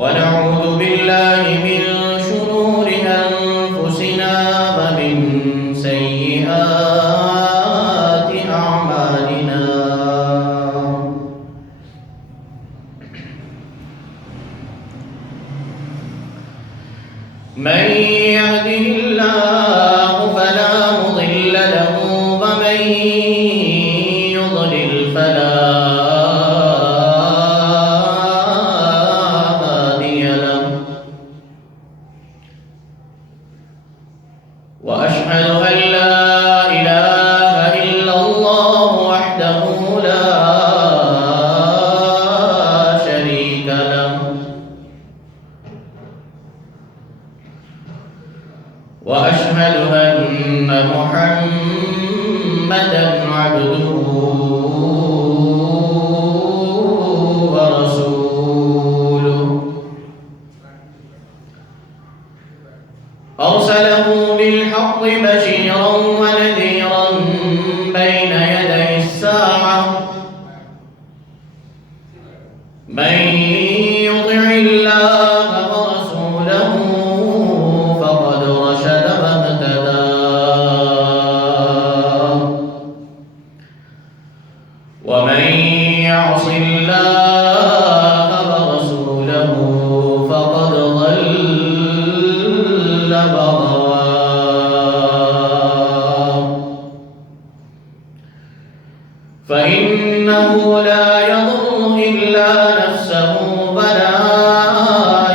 ونعوذ بالله من شرور أنفسنا ومن سيئات أعمالنا من يهده الله فلا مضل له ومن يضلل فلا وأشهد أن لا إله إلا الله وحده لا شريك له وأشهد أن محمدا عبده ورسوله أرسله بالحق بشيرا ونذيرا بين يدي الساعة من يطع الله ورسوله فقد رشد واهتدى ومن يعص الله ورسوله فقد ضل وغوى فإنه لا يضر إلا نفسه ولا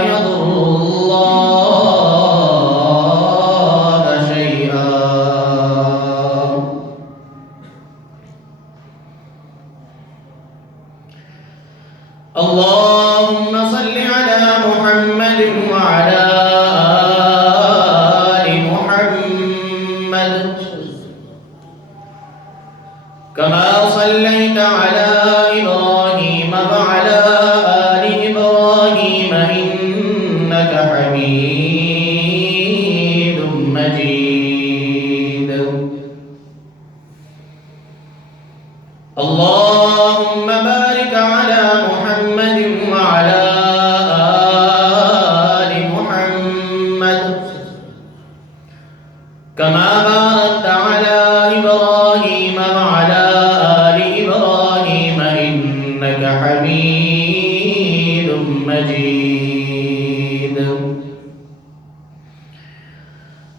يضر الله شيئا اللهم صل على محمد وعلى آل محمد كما صليت على إبراهيم وعلى آل إبراهيم إنك حميد مجيد اللهم بارك على محمد وعلى آل محمد كما باركت على إبراهيم وعلى آل إبراهيم إنك حميد مجيد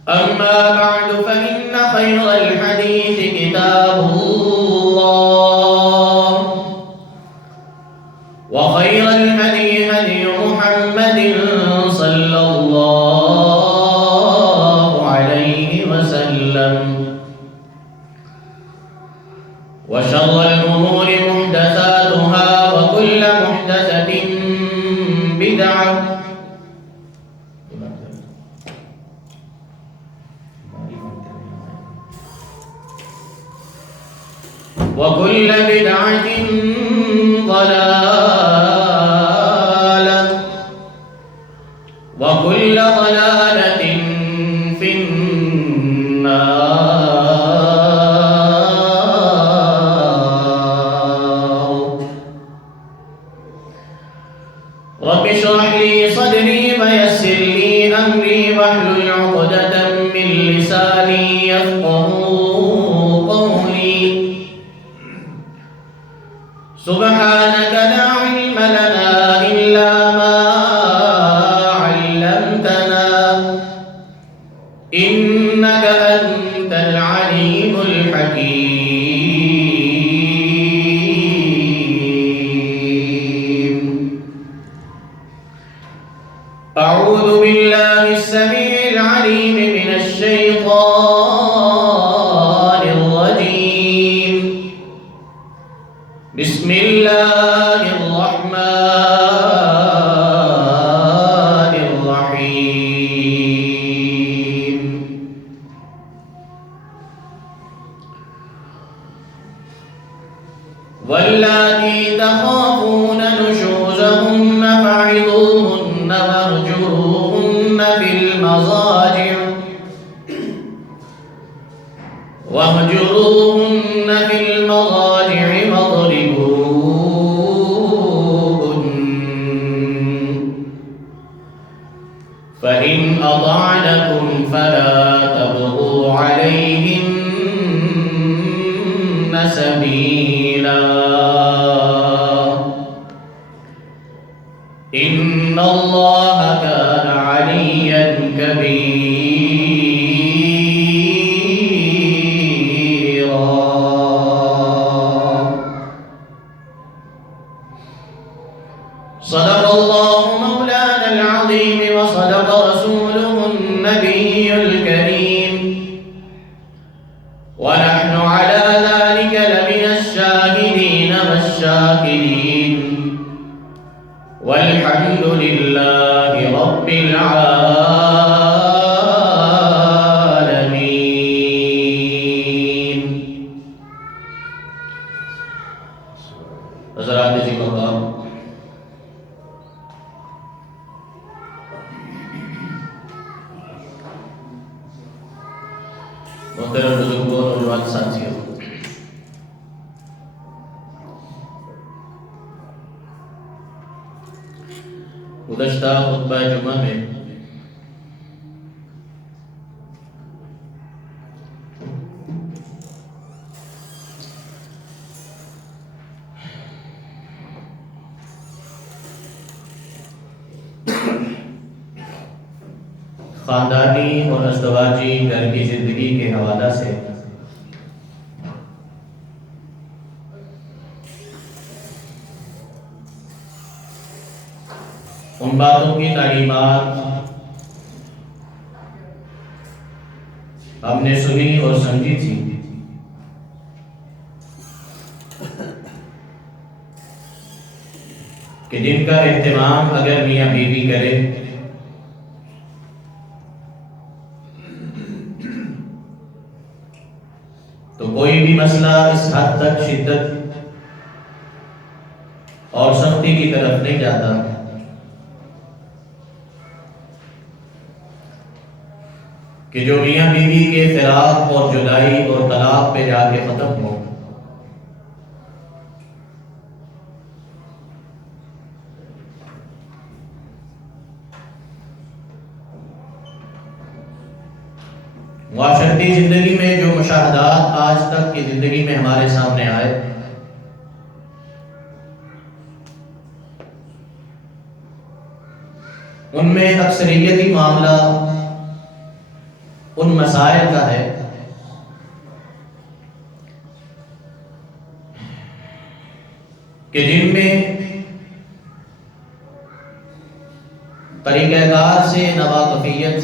أما بعد فإن خير الحديث كتاب الله وخير الهدي هدي محمد صلى الله عليه وسلم وشر الأمور محدثاتها وكل محدثة بدعة وكل بدعة ضلالة رب اشرح لي صدري ويسر لي أمري واحلل عقدة من لساني يفقهوا قولي سبحانك لا علم لنا إلا ما علمتنا إنك أنت العليم الحكيم أعوذ بالله السميع العليم من الشيطان الرجيم بسم الله الرحمن الرحيم واللاتي تخافون نشوزهن فعظوهن واهجروهن في المضاجع واضربوهن فإن أطعنكم فلا تبغوا عليهن سبيلا إن الله كان عليا كبيرا صدق الله مولانا العظيم وصدق رسوله النبي الكريم ونحن على ذلك لمن الشاهدين والشاكرين والحمد لله رب العالمين. حضرات عزیز و اکرام، محترم بزرگوں اور نوجوان ساتھیوں، گزشتہ خطبہ جمعہ میں خاندانی اور ازدواجی گھر کی زندگی کے حوالہ سے ان باتوں کی تعلیمات ہم نے سنی اور سمجھی تھی کہ جن کا اہتمام اگر میاں بیوی کرے تو کوئی بھی مسئلہ اس حد تک شدت اور سختی کی طرف نہیں جاتا کہ جو میاں بیوی کے فراق اور جدائی اور طلاق پہ جا کے ختم ہو. معاشرتی زندگی میں جو مشاہدات آج تک کی زندگی میں ہمارے سامنے آئے، ان میں اکثریتی معاملہ ان مسائل کا ہے کہ جن میں طریقہ کار سے نواقفیت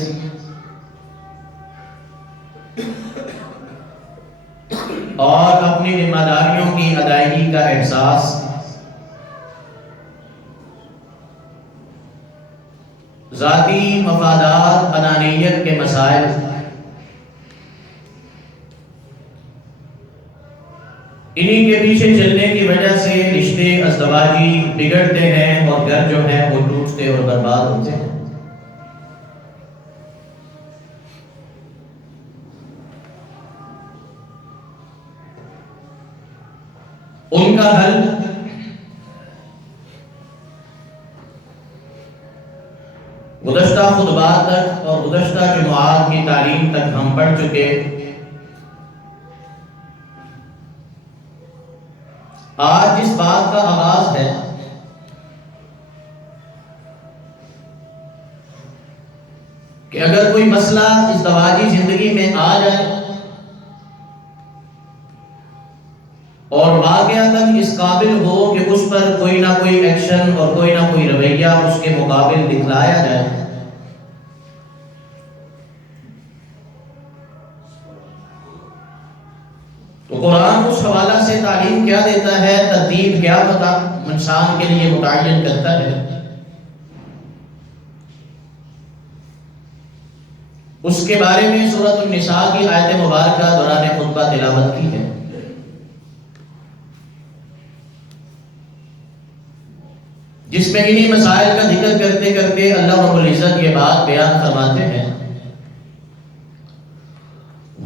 اور اپنی ذمہ داریوں کی ادائیگی کا احساس ذاتی مفادات انانیت کے مسائل انہی کے پیچھے چلنے کی وجہ سے رشتے ازدواجی بگڑتے ہیں اور گھر جو ہے وہ ٹوٹتے اور برباد ہوتے ہیں. ان کا حل گزشتہ خطبات تک اور گزشتہ جمعات کی تعلیم تک ہم پڑھ چکے. آج جس بات کا آغاز ہے کہ اگر کوئی مسئلہ ازدواجی زندگی میں آ جائے اور واقعتاً اس قابل ہو کہ اس پر کوئی نہ کوئی ایکشن اور کوئی نہ کوئی رویہ اس کے مقابل دکھلایا جائے، تو قرآن اس حوالہ سے تعلیم کیا دیتا ہے، ترتیب کیا انسان کے لیے متعین کرتا ہے، اس کے بارے میں سورۃ النساء کی آیت مبارکہ دوران خطبہ تلاوت کی ہے. جس میں انہی مسائل کا ذکر کرتے کرتے اللہ رب العزت یہ بات بیان فرماتے ہیں،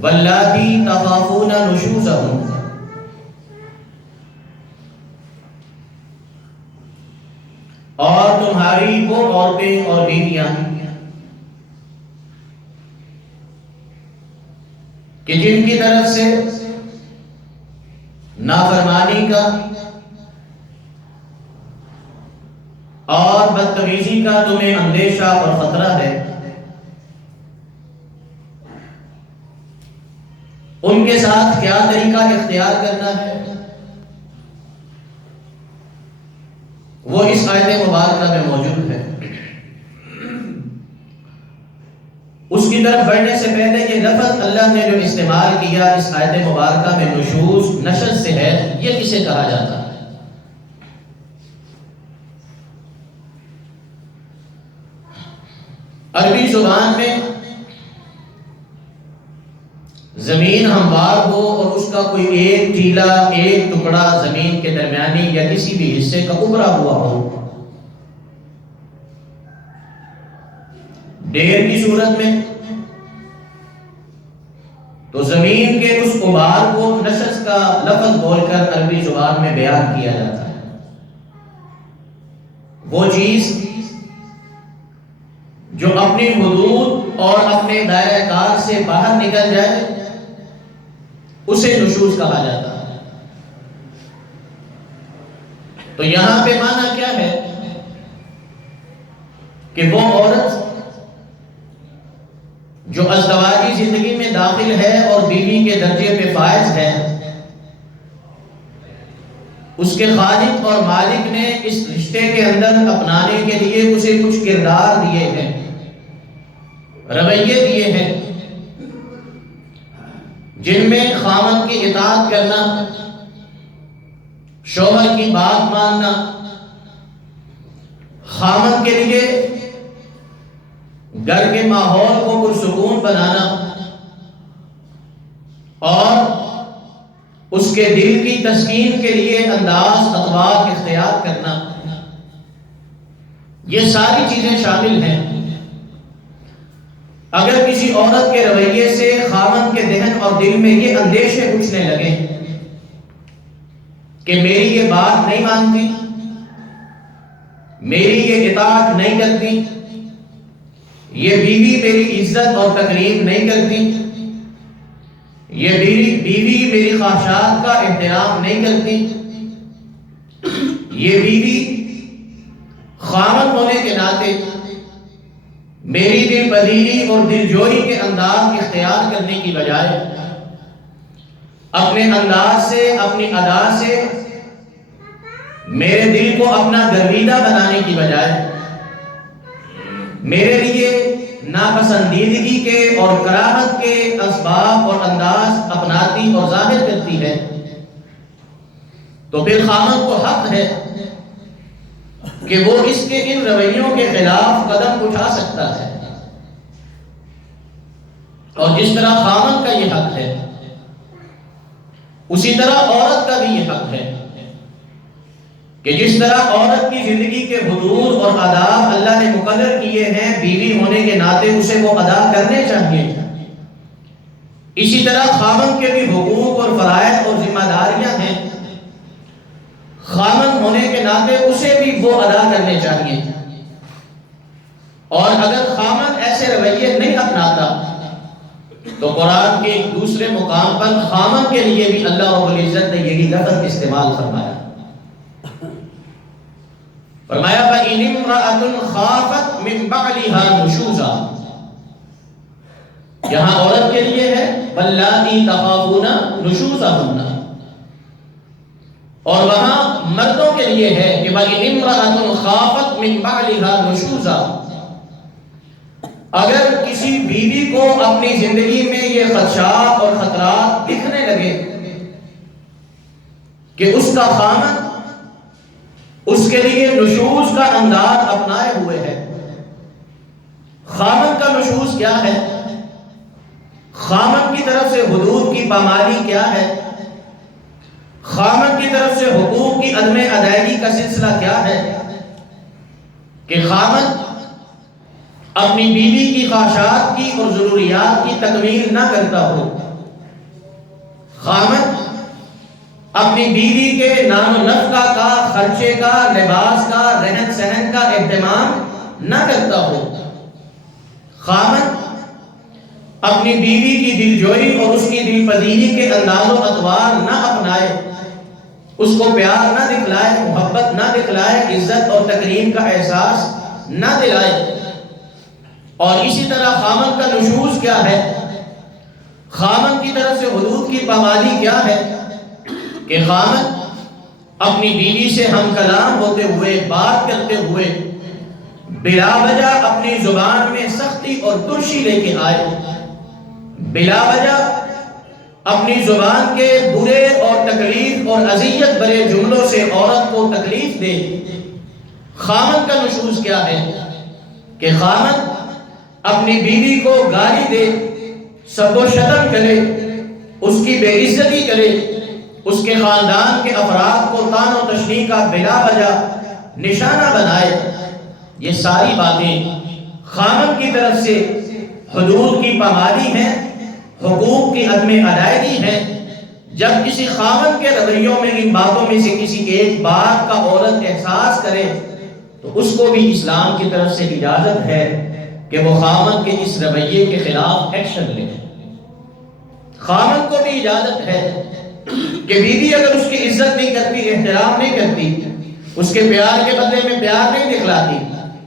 واللاتی تخافون نشوزہم، اور تمہاری وہ عورتیں اور بیویاں کہ جن کی طرف سے نافرمانی کا اور بدتمیزی کا تمہیں اندیشہ اور خطرہ ہے، ان کے ساتھ کیا طریقہ اختیار کرنا ہے، وہ اس آیت مبارکہ میں موجود ہے. اس کی طرف بڑھنے سے پہلے یہ لفظ اللہ نے جو استعمال کیا اس آیت مبارکہ میں نشوز، نشز سے ہے، یہ کسے کہا جاتا ہے؟ عربی زبان میں زمین ہموار ہو اور اس کا کوئی ایک ٹیلا، ایک ٹکڑا زمین کے درمیانی یا کسی بھی حصے کا ابھرا ہوا ہو، ڈیر کی صورت میں، تو زمین کے اس غبار کو نشز کا لفظ بول کر عربی زبان میں بیان کیا جاتا ہے. وہ چیز جو اپنی حدود اور اپنے دائرہ کار سے باہر نکل جائے اسے نشوز کہا جاتا ہے. تو یہاں پہ معنی کیا ہے کہ وہ عورت جو ازدواجی زندگی میں داخل ہے اور بیوی کے درجے پہ فائز ہے، اس کے خالق اور مالک نے اس رشتے کے اندر اپنانے کے لیے اسے کچھ کردار دیے ہیں، رویے دیے ہیں، جن میں خاوند کی اطاعت کرنا، شوہر کی بات ماننا، خاوند کے لیے گھر کے ماحول کو پرسکون بنانا اور اس کے دل کی تسکین کے لیے انداز اطوار اختیار کرنا، یہ ساری چیزیں شامل ہیں. اگر کسی عورت کے رویے سے خاوند کے ذہن اور دل میں یہ اندیشے اٹھنے لگے کہ میری یہ بات نہیں مانتی، میری یہ اطاعت نہیں کرتی، یہ بیوی میری عزت اور تکریم نہیں کرتی، یہ بیوی میری خواہشات کا احترام نہیں کرتی، یہ بیوی خاوند ہونے کے ناطے میری دل پذیری اور دل جوئی کے انداز اختیار کرنے کی بجائے اپنے انداز سے، اپنی ادا سے میرے دل کو اپنا گرویدہ بنانے کی بجائے میرے لیے ناپسندیدگی کے اور کراہت کے اسباب اور انداز اپناتی اور ظاہر کرتی ہے، تو پھر خاوند کو حق ہے کہ وہ اس کے ان رویوں کے خلاف قدم اٹھا سکتا ہے. اور جس طرح خاوند کا یہ حق ہے اسی طرح عورت کا بھی یہ حق ہے کہ جس طرح عورت کی زندگی کے حدود اور آداب اللہ نے مقرر کیے ہیں، بیوی ہونے کے ناطے اسے وہ ادا کرنے چاہیے، اسی طرح خاوند کے بھی حقوق اور فرائض اور ذمہ داریاں ہیں، خاوند ہونے کے ناطے اسے بھی وہ ادا کرنے چاہیے. اور اگر خامن ایسے رویے نہیں اپناتا تو قرآن کے ایک دوسرے مقام پر خامن کے لیے بھی اللہ رب العزت نے یہی لفظ استعمال فرمایا. فرمایا فَإِنِ امْرَأَةٌ خَافَتْ مِنْ بَعْلِهَا نُشُوزًا. یہاں عورت کے لیے ہے وَاللَّاتِي تَخَافُونَ نُشُوزَهُنَّ، اور وہاں مردوں کے لیے ہے کہ وَإِنِ امْرَأَةٌ خَافَتْ مِنْ بَعْلِهَا نُشُوزًا. اگر کسی بیوی کو اپنی زندگی میں یہ خدشات اور خطرات دکھنے لگے کہ اس کا خامن اس کے لیے نشوز کا انداز اپنائے ہوئے ہے. خامن کا نشوز کیا ہے؟ خامن کی طرف سے حدود کی پامالی کیا ہے؟ خامن کی طرف سے حقوق کی عدم ادائیگی کا سلسلہ کیا ہے؟ کہ خامن اپنی بیوی کی خواہشات کی اور ضروریات کی تکمیل نہ کرتا ہو، خامن اپنی بیوی کے نان و نفقہ کا، خرچے کا، لباس کا، رہن سہن کا اہتمام نہ کرتا ہو، خامن اپنی بیوی کی دلجوئی اور اس کی دل پذیری کے انداز و اطوار نہ اپنائے، اس کو پیار نہ دکھلائے، محبت نہ دکھلائے، عزت اور تکریم کا احساس نہ دلائے. اور اسی طرح خامن کا نشوز کیا ہے؟ خامن کی طرف سے حدود کی پامالی کیا ہے؟ کہ خامن اپنی بیوی سے ہم کلام ہوتے ہوئے، بات کرتے ہوئے بلا وجہ اپنی زبان میں سختی اور ترشی لے کے آئے، بلا وجہ اپنی زبان کے برے اور تکلیف اور اذیت بھرے جملوں سے عورت کو تکلیف دے. خامن کا نشوز کیا ہے؟ کہ خامن اپنی بیوی کو گالی دے، سب و شتم کرے، اس کی بے عزتی کرے، اس کے خاندان کے افراد کو طعن و تشنیع کا بلا وجہ نشانہ بنائے. یہ ساری باتیں خامن کی طرف سے حدود کی پامالی ہیں، حقوق کی عدم ادائیگی ہیں. جب کسی خامن کے رویوں میں ان باتوں میں سے کسی ایک بات کا عورت احساس کرے تو اس کو بھی اسلام کی طرف سے اجازت ہے کہ وہ خامن کے اس رویے کے خلاف ایکشن لے. خامن کو بھی اجازت ہے کہ بیوی اگر اس کی عزت نہیں کرتی، احترام نہیں کرتی، اس کے پیار کے بدلے میں پیار نہیں دکھلاتی،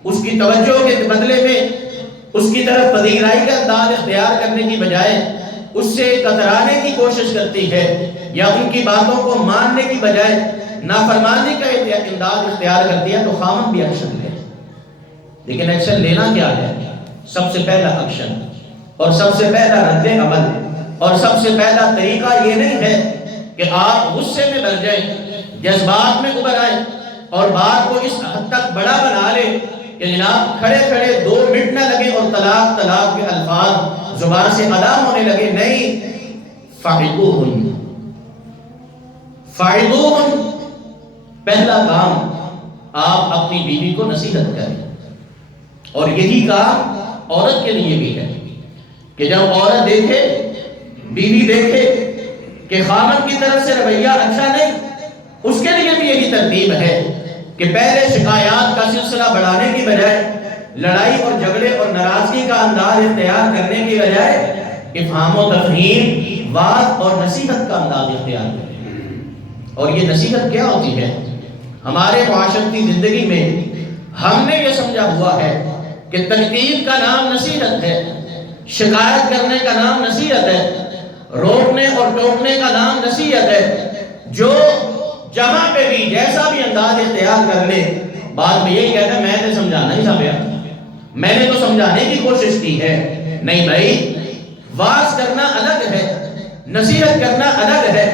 اس کی توجہ کے بدلے میں اس کی طرف پذیرائی کا انداز اختیار کرنے کی بجائے اس سے کترانے کی کوشش کرتی ہے، یا ان کی باتوں کو ماننے کی بجائے نافرمانی کا انداز اختیار کرتی ہے، تو خامن بھی ایکشن لے. لیکن ایکشن لینا کیا ہے؟ سب سے پہلا ایکشن اور سب سے پہلا رد عمل اور سب سے پہلا طریقہ یہ نہیں ہے کہ آپ غصے میں بھر جائیں، جذبات میں ابھر آئیں اور بات کو اس حد تک بڑا بنا لیں کہ جناب کھڑے کھڑے 2 منٹ نہ لگے اور طلاق طلاق کے الفاظ زبان سے ادا ہونے لگے. نہیں، فَعِدُوهُنْ پہلا کام آپ اپنی بیوی کو نصیحت کریں. اور یہی کام عورت کے لیے بھی ہے کہ جب عورت دیکھے، بیوی دیکھے کہ خامن کی طرف سے رویہ اچھا نہیں، اس کے لیے بھی یہی ترتیب ہے کہ پہلے شکایات کا سلسلہ بڑھانے کی بجائے، لڑائی اور جھگڑے اور ناراضگی کا انداز اختیار کرنے کی بجائے افہام و تفہیم، وعظ اور نصیحت کا انداز اختیار کریں. اور یہ نصیحت کیا ہوتی ہے؟ ہمارے معاشرتی زندگی میں ہم نے یہ سمجھا ہوا ہے کہ تنقید کا نام نصیحت ہے، شکایت کرنے کا نام نصیحت ہے، روکنے اور ٹوکنے کا نام نصیحت ہے. جو جہاں پہ بھی جیسا بھی انداز اختیار کر لے، بعد میں یہی کہتا ہے میں نے سمجھانا ہی تھا، میں نے تو سمجھانے کی کوشش کی ہے. نہیں بھائی، واز کرنا الگ ہے، نصیحت کرنا الگ ہے،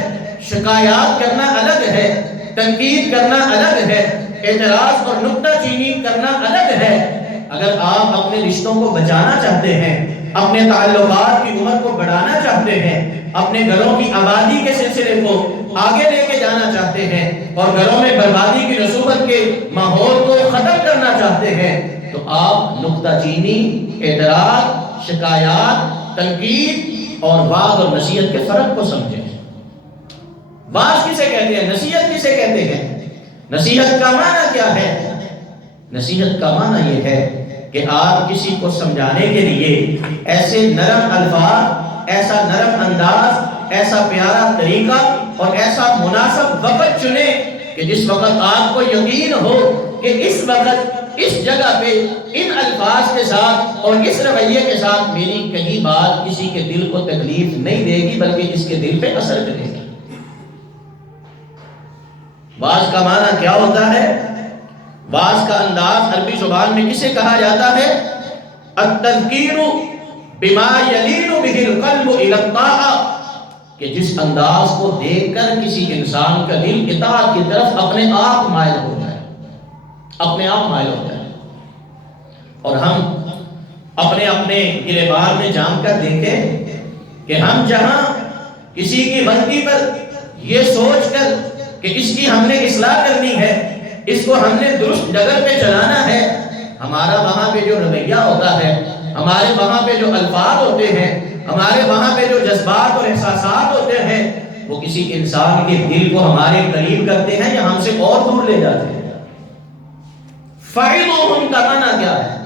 شکایات کرنا الگ ہے، تنقید کرنا الگ ہے، اعتراض اور نکتہ چینی کرنا الگ ہے. اگر آپ اپنے رشتوں کو بچانا چاہتے ہیں، اپنے تعلقات کی عمر کو بڑھانا چاہتے ہیں، اپنے گھروں کی آبادی کے سلسلے کو آگے لے کے جانا چاہتے ہیں اور گھروں میں بربادی کی رسوخت کے ماحول کو ختم کرنا چاہتے ہیں، تو آپ نکتہ چینی، اعتراض، شکایات، تنقید اور وعظ اور نصیحت کے فرق کو سمجھیں. وعظ کسے کہتے ہیں؟ نصیحت کسے کہتے ہیں؟ نصیحت کا معنی کیا ہے؟ نصیحت کا معنی یہ ہے کہ آپ کسی کو سمجھانے کے لیے ایسے نرم الفاظ، ایسا نرم انداز، ایسا پیارا طریقہ اور ایسا مناسب وقت چنیں کہ جس وقت آپ کو یقین ہو کہ اس وقت اس جگہ پہ ان الفاظ کے ساتھ اور اس رویے کے ساتھ میری کہیں بات کسی کے دل کو تکلیف نہیں دے گی بلکہ اس کے دل پہ اثر کرے گی۔ واعظ کا معنی کیا ہوتا ہے؟ واعظ کا انداز عربی زبان میں کسے کہا جاتا ہے؟ التذکیر بما یلین بہ القلب الی الطاعۃ، کہ جس انداز کو دیکھ کر کسی انسان کا دل اطاعت کی طرف اپنے آپ مائل ہو جائے، اپنے آپ مائل ہو جائے۔ اور ہم اپنے اپنے گریبان میں جان کر دیکھیں کہ ہم جہاں کسی کی غلطی پر یہ سوچ کر کہ اس کی ہم نے اصلاح کرنی ہے، اس کو ہم نے درست ڈگر پہ چلانا ہے، ہمارا وہاں پہ جو رویہ ہوتا ہے، ہمارے وہاں پہ جو الفاظ ہوتے ہیں، ہمارے وہاں پہ جو جذبات اور احساسات ہوتے ہیں، وہ کسی انسان کے دل کو ہمارے قریب کرتے ہیں یا ہم سے اور دور لے جاتے ہیں۔ فَعِلُهُمْ کا معنی کیا ہے؟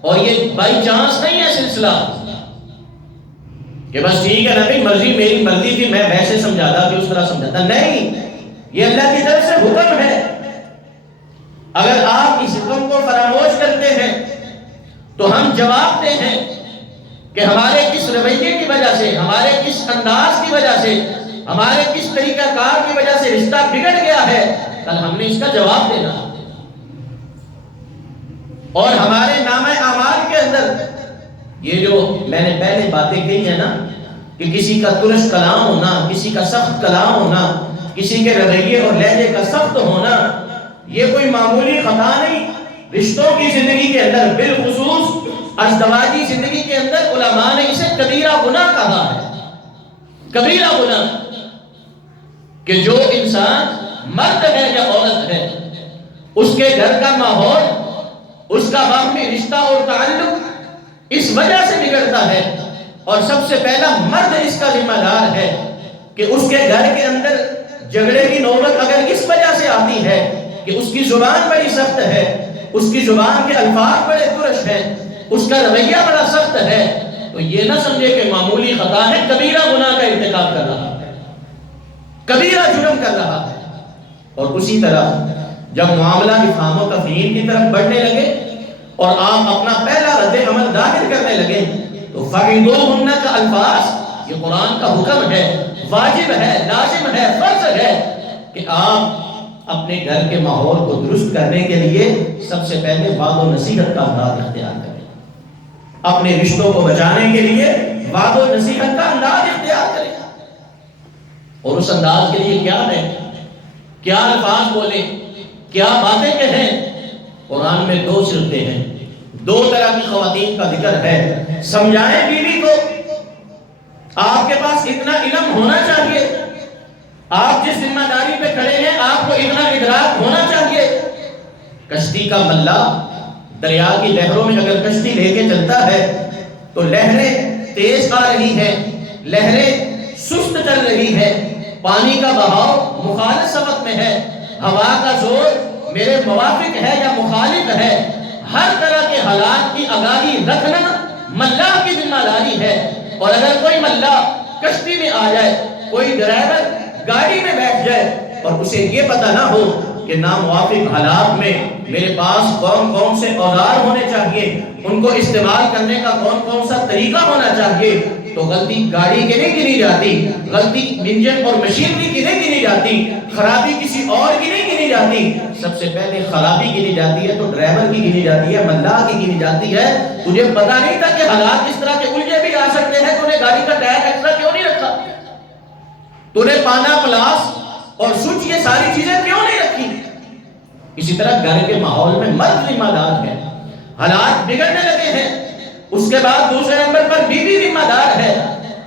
اور یہ بائی چانس نہیں ہے سلسلہ کہ بس ٹھیک ہے نبی مرضی میری مرضی تھی میں ویسے سمجھاتا کہ اس طرح سمجھاتا، نہیں، یہ اللہ کی طرف سے حکم ہے۔ اگر آپ اس حکم کو فراموش کرتے ہیں تو ہم جواب دیں ہیں کہ ہمارے کس رویے کی وجہ سے، ہمارے کس انداز کی وجہ سے، ہمارے کس طریقہ کار کی وجہ سے رشتہ بگڑ گیا ہے، کل ہم نے اس کا جواب دینا۔ اور ہمارے نامہ اعمال کے اندر یہ جو میں نے پہلے باتیں کہی ہیں نا کہ کسی کا ترش کلام ہونا، کسی کا سخت کلام ہونا، کسی کے رویے اور لہجے کا سخت ہونا، یہ کوئی معمولی خطا نہیں۔ رشتوں کی زندگی کے اندر، بالخصوص ازدواجی زندگی کے اندر، علماء نے اسے کبیرہ گناہ کہا ہے۔ کبیرہ گناہ کہ جو انسان مرد ہے یا عورت ہے، اس کے گھر کا ماحول، اس کا باہمی رشتہ اور تعلق اس وجہ سے بگڑتا ہے، اور سب سے پہلا مرد اس کا ذمہ دار ہے کہ اس کے گھر کے اندر جھگڑے کی نوبت اگر اس وجہ سے آتی ہے کہ اس کی زبان بڑی سخت ہے، اس کی زبان کے الفاظ بڑے ترش ہیں، اس کا رویہ بڑا سخت ہے، تو یہ نہ سمجھے کہ معمولی خطا ہے، کبیرہ گناہ کا ارتکاب کر رہا ہے، کبیرہ جرم کر رہا ہے۔ اور اسی طرح جب معاملہ افہام و تفہیم کی طرف بڑھنے لگے اور آپ اپنا پہلا رد عمل ظاہر کرنے لگے تو فَعِدُوهُنَّ کا الفاظ یہ قرآن کا حکم ہے، واجب ہے، لازم ہے، فرض ہے کہ آپ اپنے گھر کے ماحول کو درست کرنے کے لیے سب سے پہلے وعد و نصیحت کا انداز اختیار کریں، اپنے رشتوں کو بچانے کے لیے وعد و نصیحت کا انداز اختیار کریں۔ اور اس انداز کے لیے کیا ہے، کیا الفاظ بولیں، کیا باتیں کہیں؟ قرآن میں دو صورتیں ہیں، دو طرح کی خواتین کا ذکر ہے۔ سمجھائیں بیوی کو، آپ کے پاس اتنا علم ہونا چاہیے، آپ جس ذمہ داری پہ کھڑے ہیں آپ کو اتنا ادراک ہونا چاہیے۔ کشتی کا ملا دریا کی لہروں میں اگر کشتی لے کے چلتا ہے تو لہریں تیز آ رہی ہیں، لہریں سست چل رہی ہیں، پانی کا بہاؤ مخالف سمت میں ہے، ہوا کا زور میرے موافق ہے یا مخالف ہے، ہر طرح کے حالات کی آگاہی رکھنا ملاح کی ذمہ داری ہے۔ اور اگر کوئی ملاح کشتی میں آ جائے، کوئی ڈرائیور گاڑی میں بیٹھ جائے اور اسے یہ پتہ نہ ہو کہ ناموافق حالات میں میرے پاس کون کون سے اوزار ہونے چاہیے، ان کو استعمال کرنے کا کون کون سا طریقہ ہونا چاہیے، تو غلطی گاڑی کی نہیں گنی جاتی، غلطی انجن اور مشینری کی نہیں گنی جاتی، خرابی کسی اور کی نہیں گنی جاتی، سب سے پہلے خرابی گنی جاتی ہے تو ڈرائیور کی گنی جاتی ہے، ملاح کی گنی جاتی ہے۔ تجھے پتہ نہیں تھا کہ حالات اس طرح کے الجھے بھی آ سکتے ہیں، تو نے گاڑی کا ٹائر ایکسٹرا کیوں نہیں رکھا؟ تو نے پانا پلاس اور سوچ یہ ساری چیزیں کیوں نہیں رکھی؟ اسی طرح گھر کے ماحول میں مرد ذمہ دار ہے، حالات بگڑنے لگے ہیں، اس کے بعد دوسرے نمبر پر بیوی ذمہ دار ہے۔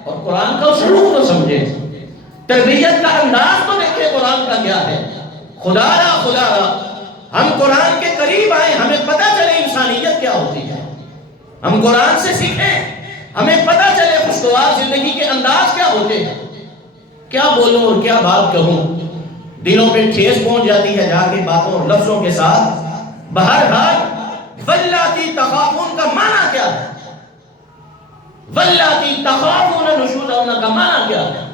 اور قرآن کا اسلوب تو سمجھے، تربیت کا انداز تو دیکھیں قرآن کا کیا ہے۔ خدا را ہم قرآن کے قریب آئیں، ہمیں پتہ چلے انسانیت کیا ہوتی ہے، ہم قرآن سے سیکھیں، ہمیں پتہ چلے خوشگوار زندگی کے انداز کیا ہوتے ہیں۔ کیا بولوں اور کیا بات کہوں، دلوں پہ ٹھیس پہنچ جاتی ہے جا کے باتوں اور لفظوں کے ساتھ۔ بہرحال تخافون کا معنی کیا ہے؟ واللاتی تخافون نشوزہن کا معنی کیا ہے؟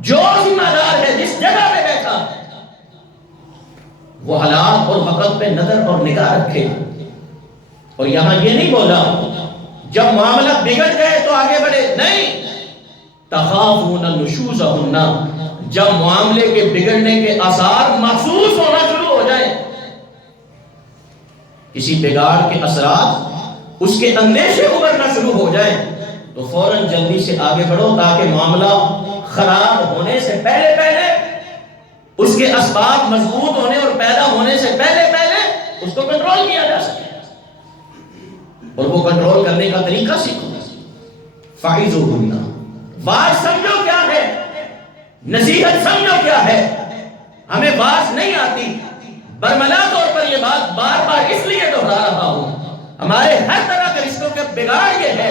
جو ذمہ دار ہے جس جگہ پہ بیٹھا وہ حالات اور وقت پہ نظر اور نگاہ رکھے. اور یہاں یہ نہیں بولا جب معاملہ بگڑ گئے تو آگے بڑھے، نہیں. تخافون نشوزہن، جب معاملے کے بگڑنے کے آثار محسوس ہونا شروع ہو جائیں، کسی بگاڑ کے اثرات اس کے اندیشے ابھرنا شروع ہو جائیں، تو فوراً جلدی سے آگے بڑھو تاکہ معاملہ خراب ہونے سے پہلے پہلے، اس کے اسباب مضبوط ہونے اور پیدا ہونے سے پہلے پہلے اس کو کنٹرول کیا جا سکے. اور وہ کنٹرول کرنے کا طریقہ سیکھو. فَعِظُوهُنَّ، واز سمجھو کیا ہے، نصیحت سمجھو کیا ہے. ہمیں واز نہیں آتی، برملا طور پر یہ بات بار بار اس لیے دہرا رہا ہوں، ہمارے ہر طرح کے رشتوں کے بگاڑ یہ ہے،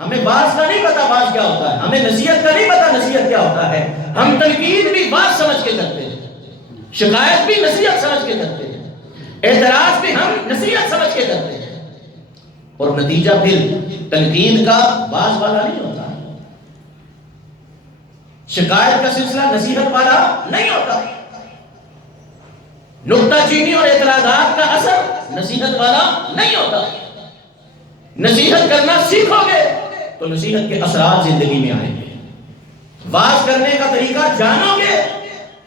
ہمیں واز کا نہیں پتا واز کیا ہوتا ہے، ہمیں نصیحت کا نہیں پتا نصیحت کیا ہوتا ہے. ہم تنقید بھی واز سمجھ کے کرتے ہیں، شکایت بھی نصیحت سمجھ کے کرتے ہیں، اعتراض بھی ہم نصیحت سمجھ کے کرتے ہیں، اور نتیجہ پھر تنقید کا واز والا نہیں ہوتا، شکایت کا سلسلہ نصیحت والا نہیں ہوتا، نکتہ چینی اور اعتراضات کا اثر نصیحت والا نہیں ہوتا. نصیحت کرنا سیکھو گے تو نصیحت کے اثرات زندگی میں آئیں گے. واز کرنے کا طریقہ جانو گے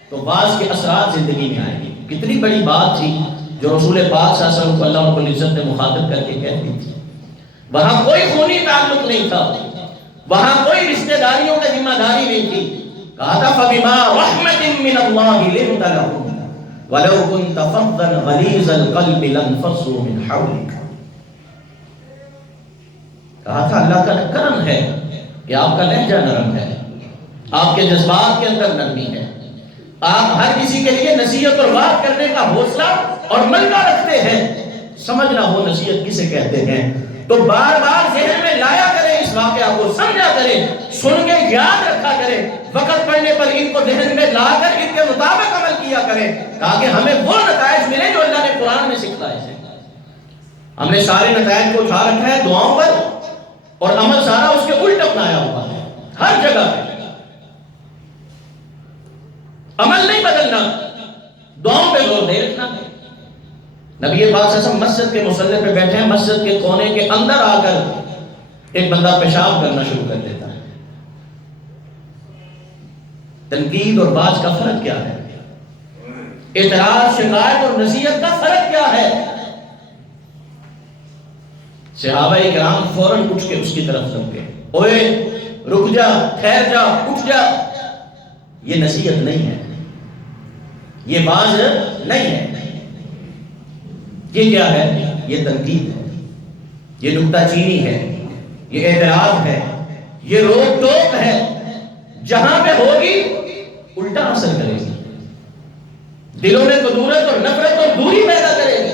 تو واز کے اثرات زندگی میں آئیں گے. کتنی بڑی بات تھی جو رسول پاک صلی اللہ علیہ وسلم کو اللہ رب العزت نے مخاطب کر کے کہتی تھی. وہاں کوئی خونی تعلق نہیں تھا، وہاں کوئی رشتہ داریوں کی ذمہ داری نہیں تھی. کہا تھا فَبِمَا رَحْمَةٍ مِّنَ اللَّهِ لِنْتَ لَهُمْ وَلَوْ كُنْتَ فَظًّا غَلِيظَ الْقَلْبِ لَانفَضُّوا مِنْ حَوْلِكَ. کہا تھا اللہ کا کرم ہے کہ آپ کا لہجہ نرم ہے، آپ کے جذبات کے اندر نرمی ہے، آپ ہر کسی کے لیے نصیحت اور بات کرنے کا حوصلہ اور ملکہ رکھتے ہیں. سمجھنا ہو نصیحت کسے کہتے ہیں تو بار بار ذہن میں لایا کریں، اس واقعہ کو سمجھا کریں، سن کے یاد رکھا کریں، وقت پڑنے پر ان کو ذہن میں لا کر ان کے مطابق عمل کیا کریں تاکہ ہمیں وہ نتائج ملے جو اللہ نے قرآن میں سکھلائے ہیں. ہم نے سارے نتائج کو اٹھا رکھا ہے دعاؤں پر، اور عمل سارا اس کے الٹ اپنایا ہوا ہے. ہر جگہ پہ عمل نہیں بدلنا، دعاؤں پہ زور دے رکھنا. نبی پاک صلی اللہ علیہ وسلم مسجد کے مصلی پہ بیٹھے ہیں، مسجد کے کونے کے اندر آ کر ایک بندہ پیشاب کرنا شروع کر دیتا ہے. تنقید اور باز کا فرق کیا ہے؟ اعتراض، شکایت اور نصیحت کا فرق کیا ہے؟ صحابہ کرام فوراً اٹھ کے اس کی طرف لگے، اوئے رک جا، ٹھہر جا، اٹھ جا. یہ نصیحت نہیں ہے، یہ باز نہیں ہے. یہ کیا ہے؟ یہ تنقید ہے، یہ نکتہ چینی ہے، یہ اعتراض ہے، یہ روک ٹوک ہے. جہاں پہ ہوگی الٹا اثر کرے گی، دلوں میں کدورت اور نفرت اور دوری پیدا کرے گی،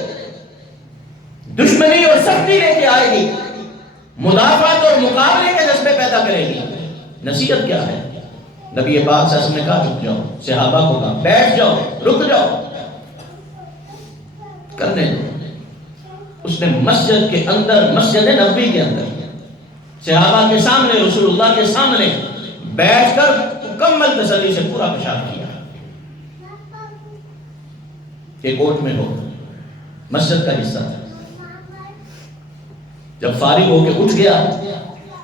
دشمنی اور سختی لے کے آئے گی، مدافعت اور مقابلے کے جذبے پیدا کرے گی. نصیحت کیا ہے؟ نبی پاک صلی اللہ علیہ وسلم نے کہا رک جاؤ، صحابہ کو کہا بیٹھ جاؤ، رک جاؤ، کرنے دو. اس نے مسجد کے اندر، مسجد نبوی کے اندر صحابہ کے سامنے، رسول اللہ کے سامنے بیٹھ کر مکمل تسلی سے پورا پیشاب کیا. ایک کوٹ میں ہو، مسجد کا حصہ تھا. جب فارغ ہو کے اٹھ گیا،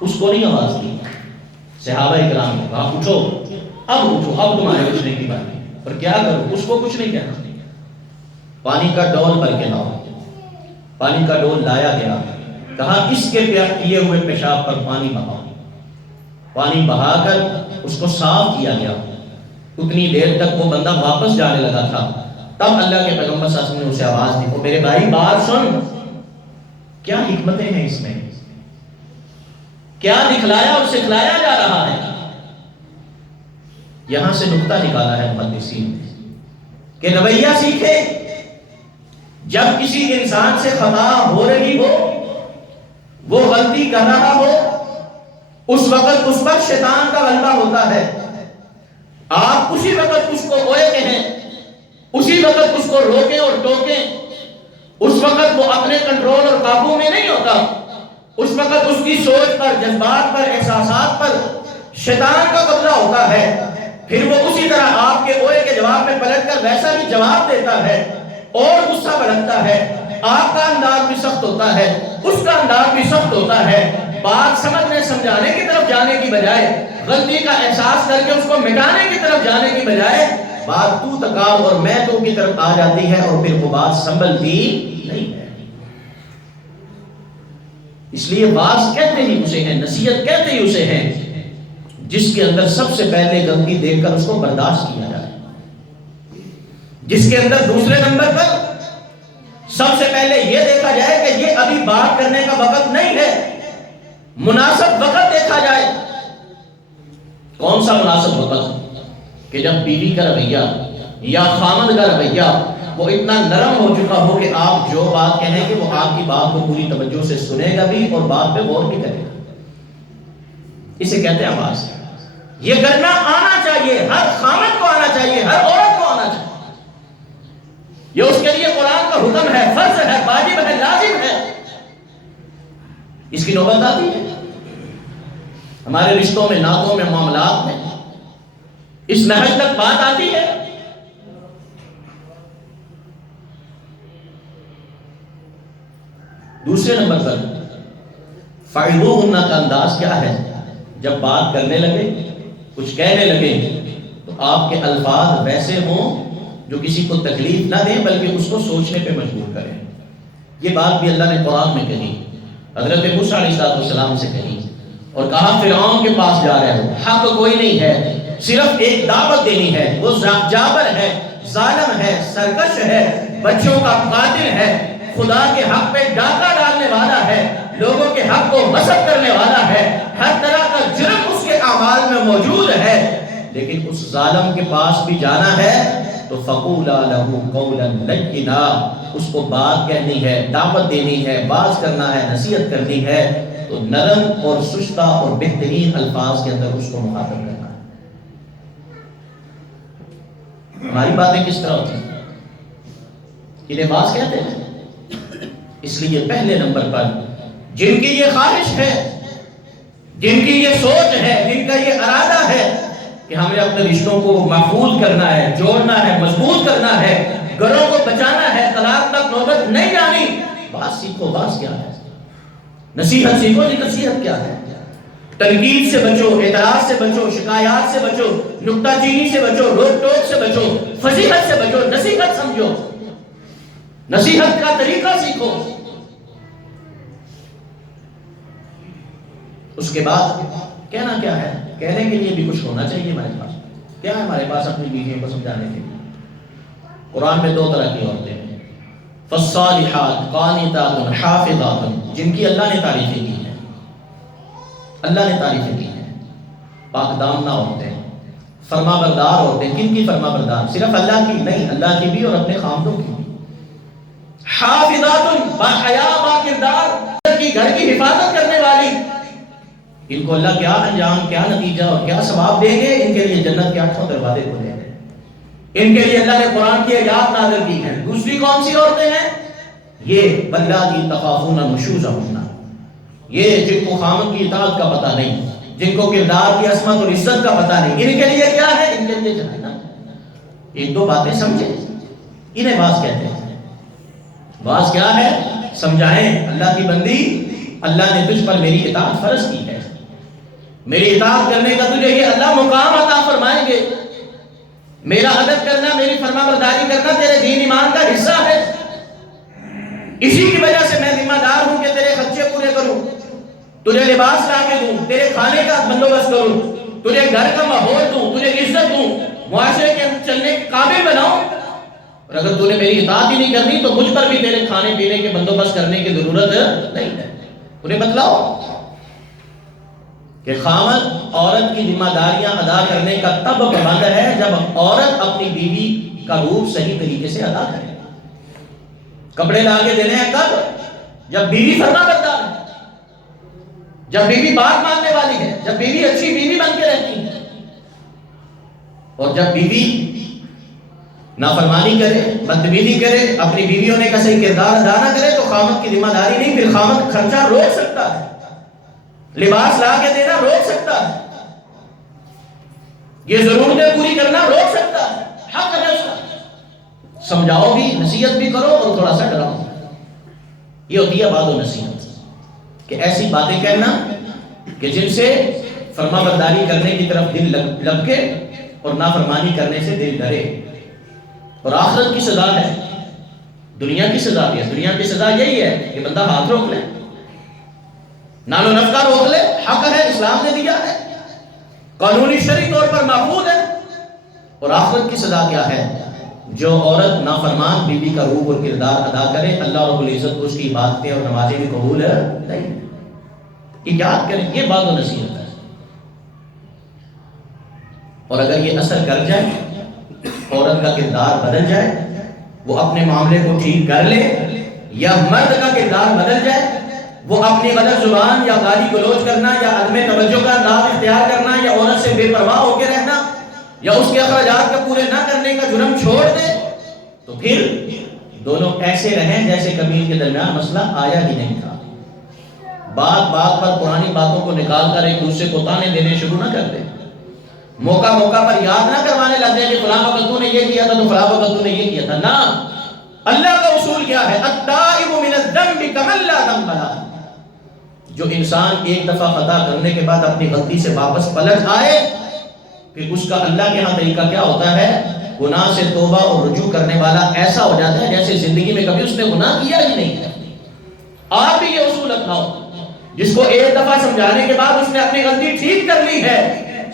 اس کو نہیں آواز دی، صحابہ اکرام نے کہا اٹھو، اب اٹھو، اب تمہارے اٹھنے کی بات ہے. اور کیا کرو؟ اس کو کچھ نہیں کہنا. پانی کا ڈول بھر کے لاؤ. پانی کا ڈول لایا گیا، کہا اس کے کیے ہوئے پیشاب پر پانی بہاؤ. پانی بہا کر اس کو صاف کیا گیا. اتنی دیر تک وہ بندہ واپس جانے لگا تھا. تب اللہ کے پیغمبر صلی اللہ علیہ وسلم نے اسے آواز دی، او میرے بھائی بات سن. کیا حکمتیں ہیں اس میں، کیا دکھلایا اور سکھلایا جا رہا ہے. یہاں سے نقطہ نکالا ہے محدثین کہ رویہ سیکھے. جب کسی انسان سے خطا ہو رہی ہو، وہ غلطی کر رہا ہو، اس وقت اس پر شیطان کا غلبہ ہوتا ہے. آپ اسی وقت اس کو اوے کہیں، اسی وقت اس کو روکیں اور ٹوکیں. اس وقت وہ اپنے کنٹرول اس وقت اس کی سوچ پر، جذبات پر، احساسات پر شیطان کا قبضہ ہوتا ہے. پھر وہ اسی طرح آپ کے اوے کے جواب میں پلٹ کر ویسا بھی جواب دیتا ہے اور غصہ بڑھتا ہے. آپ کا انداز بھی سخت ہوتا ہے، اس کا انداز بھی سخت ہوتا ہے. بات سمجھنے سمجھانے کی طرف جانے کی بجائے، غلطی کا احساس کر کے اس کو مٹانے کی طرف جانے کی بجائے، بات تو تکال اور میں تو کی طرف آ جاتی ہے اور پھر وہ بات سنبھلتی نہیں ہے. اس لیے واعظ کہتے ہی اسے ہیں، نصیحت کہتے ہی اسے ہیں جس کے اندر سب سے پہلے غلطی دیکھ کر اس کو برداشت کیا جائے، جس کے اندر دوسرے نمبر پر سب سے پہلے یہ دیکھا جائے کہ یہ ابھی بات کرنے کا وقت نہیں ہے، مناسب وقت دیکھا جائے. کون سا مناسب وقت؟ کہ جب بیوی کا رویہ یا خامد کا رویہ وہ اتنا نرم ہو چکا ہو کہ آپ جو بات کہیں گے وہ آپ کی بات کو پوری توجہ سے سنے گا بھی اور بات پہ غور بھی کرے گا. اسے کہتے ہیں آواز. یہ کرنا آنا چاہیے، ہر خامد کو آنا چاہیے، ہر عورت کو آنا چاہیے. یہ اس کے لیے قرآن کا حکم ہے، فرض ہے، واجب ہے، لازم ہے. اس کی نوبت آتی ہے ہمارے رشتوں میں، ناطوں میں، معاملات میں، اس نہج تک بات آتی ہے. دوسرے نمبر پر فَعِظُوهُنَّ کا انداز کیا ہے؟ جب بات کرنے لگے، کچھ کہنے لگے تو آپ کے الفاظ ویسے ہوں جو کسی کو تکلیف نہ دیں بلکہ اس کو سوچنے پہ مجبور کریں. یہ بات بھی اللہ نے قرآن میں کہی، حضرت موسیٰ علیہ السلام سے کہی اور کہا فرعون کے پاس جا رہے ہو، حق کوئی نہیں ہے، صرف ایک دعوت دینی ہے. وہ جابر ہے، ظالم ہے، سرکش ہے، بچوں کا قاتل ہے، خدا کے حق پہ ڈاکہ ڈالنے والا ہے، لوگوں کے حق کو غصب کرنے والا ہے، ہر طرح کا جرم اس کے اعمال میں موجود ہے. لیکن اس ظالم کے پاس بھی جانا ہے تو فَقُولَا لَهُ قَوْلًا لَيِّنًا، اس کو بات کہنی ہے، دعوت دینی ہے، باز کرنا ہے، نصیحت کرنی ہے تو نرم اور سستہ اور بہترین الفاظ کے اندر اس کو مخاطب کرنا ہے. ہماری باتیں کس طرح ہوتی ہیں؟ انہیں باز کہتے ہیں. اس لیے پہلے نمبر پر جن کی یہ خواہش ہے، جن کی یہ سوچ ہے، جن کا یہ ارادہ ہے کہ ہمیں اپنے رشتوں کو محفوظ کرنا ہے، جوڑنا ہے، مضبوط کرنا ہے، گھروں کو بچانا ہے، طلاق تک نوبت نہیں جانی، بات سیکھو. بات کیا ہے؟ نصیحت سیکھو. یہ نصیحت کیا ہے؟ تنقید سے بچو، اعتراض سے بچو، شکایات سے بچو، نکتہ چینی سے بچو، روک ٹوک سے بچو، فضیحت سے بچو. نصیحت سمجھو، نصیحت کا طریقہ سیکھو. اس کے بعد کہنا کیا ہے؟ کہنے کے لیے بھی کچھ ہونا چاہیے ہمارے پاس. کیا ہے ہمارے پاس اپنی بیویوں کو سمجھانے کے لیے؟ قرآن میں 2 طرح کی عورتیں ہیں، فالصالحات قانتات حافظات، جن کی اللہ نے تعریفیں کی ہیں، اللہ نے تعریفیں کی ہیں. پاک دامنہ عورتیں، فرما بردار عورتیں. کن کی فرما بردار؟ صرف اللہ کی نہیں، اللہ کی بھی اور اپنے خامدوں کی بھی. حافظات باحیا باکردار، کی گھر کی حفاظت کرنے والی. ان کو اللہ کیا انجام، کیا نتیجہ اور کیا ثواب دیں گے؟ ان کے لیے جنت کے 8 دروازے کھلے ہیں. ان کے لیے اللہ نے قرآن کی آیات نازل کی ہیں. دوسری کون سی عورتیں ہیں؟ یہ واللاتی تخافون نشوزہن، یہ جن کو خامد کی اطاعت کا پتہ نہیں، جن کو کردار کی عصمت اور عزت کا پتہ نہیں. ان کے لیے کیا ہے؟ ان کے لیے جہنم. 1-2 باتیں سمجھیں، انہیں واعظ کہتے ہیں. واعظ کیا ہے؟ سمجھائیں اللہ کی بندی، اللہ نے تجھ پر میری اطاعت فرض کی ہے، میری اطاعت کرنے کا تجھے یہ اللہ مقام عطا فرمائیں گے. میرا ادب کرنا، میری فرما برداری کرنا تیرے دین ایمان کا حصہ ہے. اسی کی وجہ سے میں ذمہ دار ہوں کہ تیرے خرچے پورے کروں، تجھے لباس لا کے دوں، تیرے کھانے کا بندوبست کروں، تجھے گھر کا ماحول دوں، تجھے عزت دوں، معاشرے کے چلنے کے قابل بناؤں. اور اگر تو نے میری اطاعت ہی نہیں کرنی تو مجھ پر بھی تیرے کھانے پینے کے بندوبست کرنے کی ضرورت نہیں ہے. انہیں بتلاؤ کہ خامد عورت کی ذمہ داریاں ادا کرنے کا تب پابند ہے جب عورت اپنی بیوی کا روپ صحیح طریقے سے ادا کرے. کپڑے لا کے دینے ہیں کب؟ جب بیوی فرما بردار ہے، جب بیوی بات ماننے والی ہے، جب بیوی اچھی بیوی بن کے رہتی ہے، اور جب بیوی نافرمانی کرے، بدتمیزی کرے، اپنی بیوی ہونے کا صحیح کردار ادا نہ کرے تو خامد کی ذمہ داری نہیں، پھر خامد خرچہ روک سکتا ہے، لباس لا کے دینا روک سکتا ہے، یہ ضرورتیں پوری کرنا روک سکتا ہے، حق ہے اس کا۔ سمجھاؤ بھی، نصیحت بھی کرو اور تھوڑا سا ڈراؤ۔ یہ ہوتی ہے بات و نصیحت، کہ ایسی باتیں کہنا کہ جن سے فرما برداری کرنے کی طرف دل لپکے اور نافرمانی کرنے سے دل ڈرے۔ اور آخرت کی سزا ہے، دنیا کی سزا بھی ہے۔ دنیا کی سزا یہی ہے کہ بندہ ہاتھ روک لے، نال و نفقہ روک لے، حق ہے، اسلام نے دیا ہے، قانونی شرعی طور پر محفوظ ہے۔ اور آخرت کی سزا کیا ہے؟ جو عورت نافرمان بیوی کا روح اور کردار ادا کرے، اللہ رب العزت کو اس کی عبادتیں اور نمازیں بھی قبول نہیں۔ ایجاد کریں، یہ بات و نصیحت ہے۔ اور اگر یہ اثر کر جائے، عورت کا کردار بدل جائے، وہ اپنے معاملے کو ٹھیک کر لے، یا مرد کا کردار بدل جائے، وہ اپنی غلط زبان یا گالی گلوچ کرنا یا عدم توجہ کا انداز اختیار کرنا یا عورت سے بے پرواہ ہو کے رہنا یا اس کے اخراجات کا پورے نہ کرنے کا جرم چھوڑ دے، تو پھر دونوں ایسے رہیں جیسے کبھی ان کے درمیان مسئلہ آیا ہی نہیں تھا۔ بات بات پر پرانی باتوں کو نکال کر ایک دوسرے کو تانے دینے شروع نہ کر دیں، موقع موقع پر یاد نہ کروانے لگ جائیں کہ فلاں وقت تو نے یہ کیا تھا تو فلاں وقت تو نے یہ کیا تھا۔ نہ، اللہ کا اصول کیا ہے؟ التائب من الذنب کمن لا ذنب لہ۔ جو انسان ایک دفعہ خطا کرنے کے بعد اپنی غلطی سے واپس پلٹ آئے، پھر اس کا اللہ کے ہاں طریقہ کیا ہوتا ہے؟ گناہ سے توبہ اور رجوع کرنے والا ایسا ہو جاتا ہے جیسے زندگی میں کبھی اس نے گناہ کیا ہی نہیں ہے۔ آپ بھی یہ اصول اپناؤ، جس کو ایک دفعہ سمجھانے کے بعد اس نے اپنی غلطی ٹھیک کر لی ہے،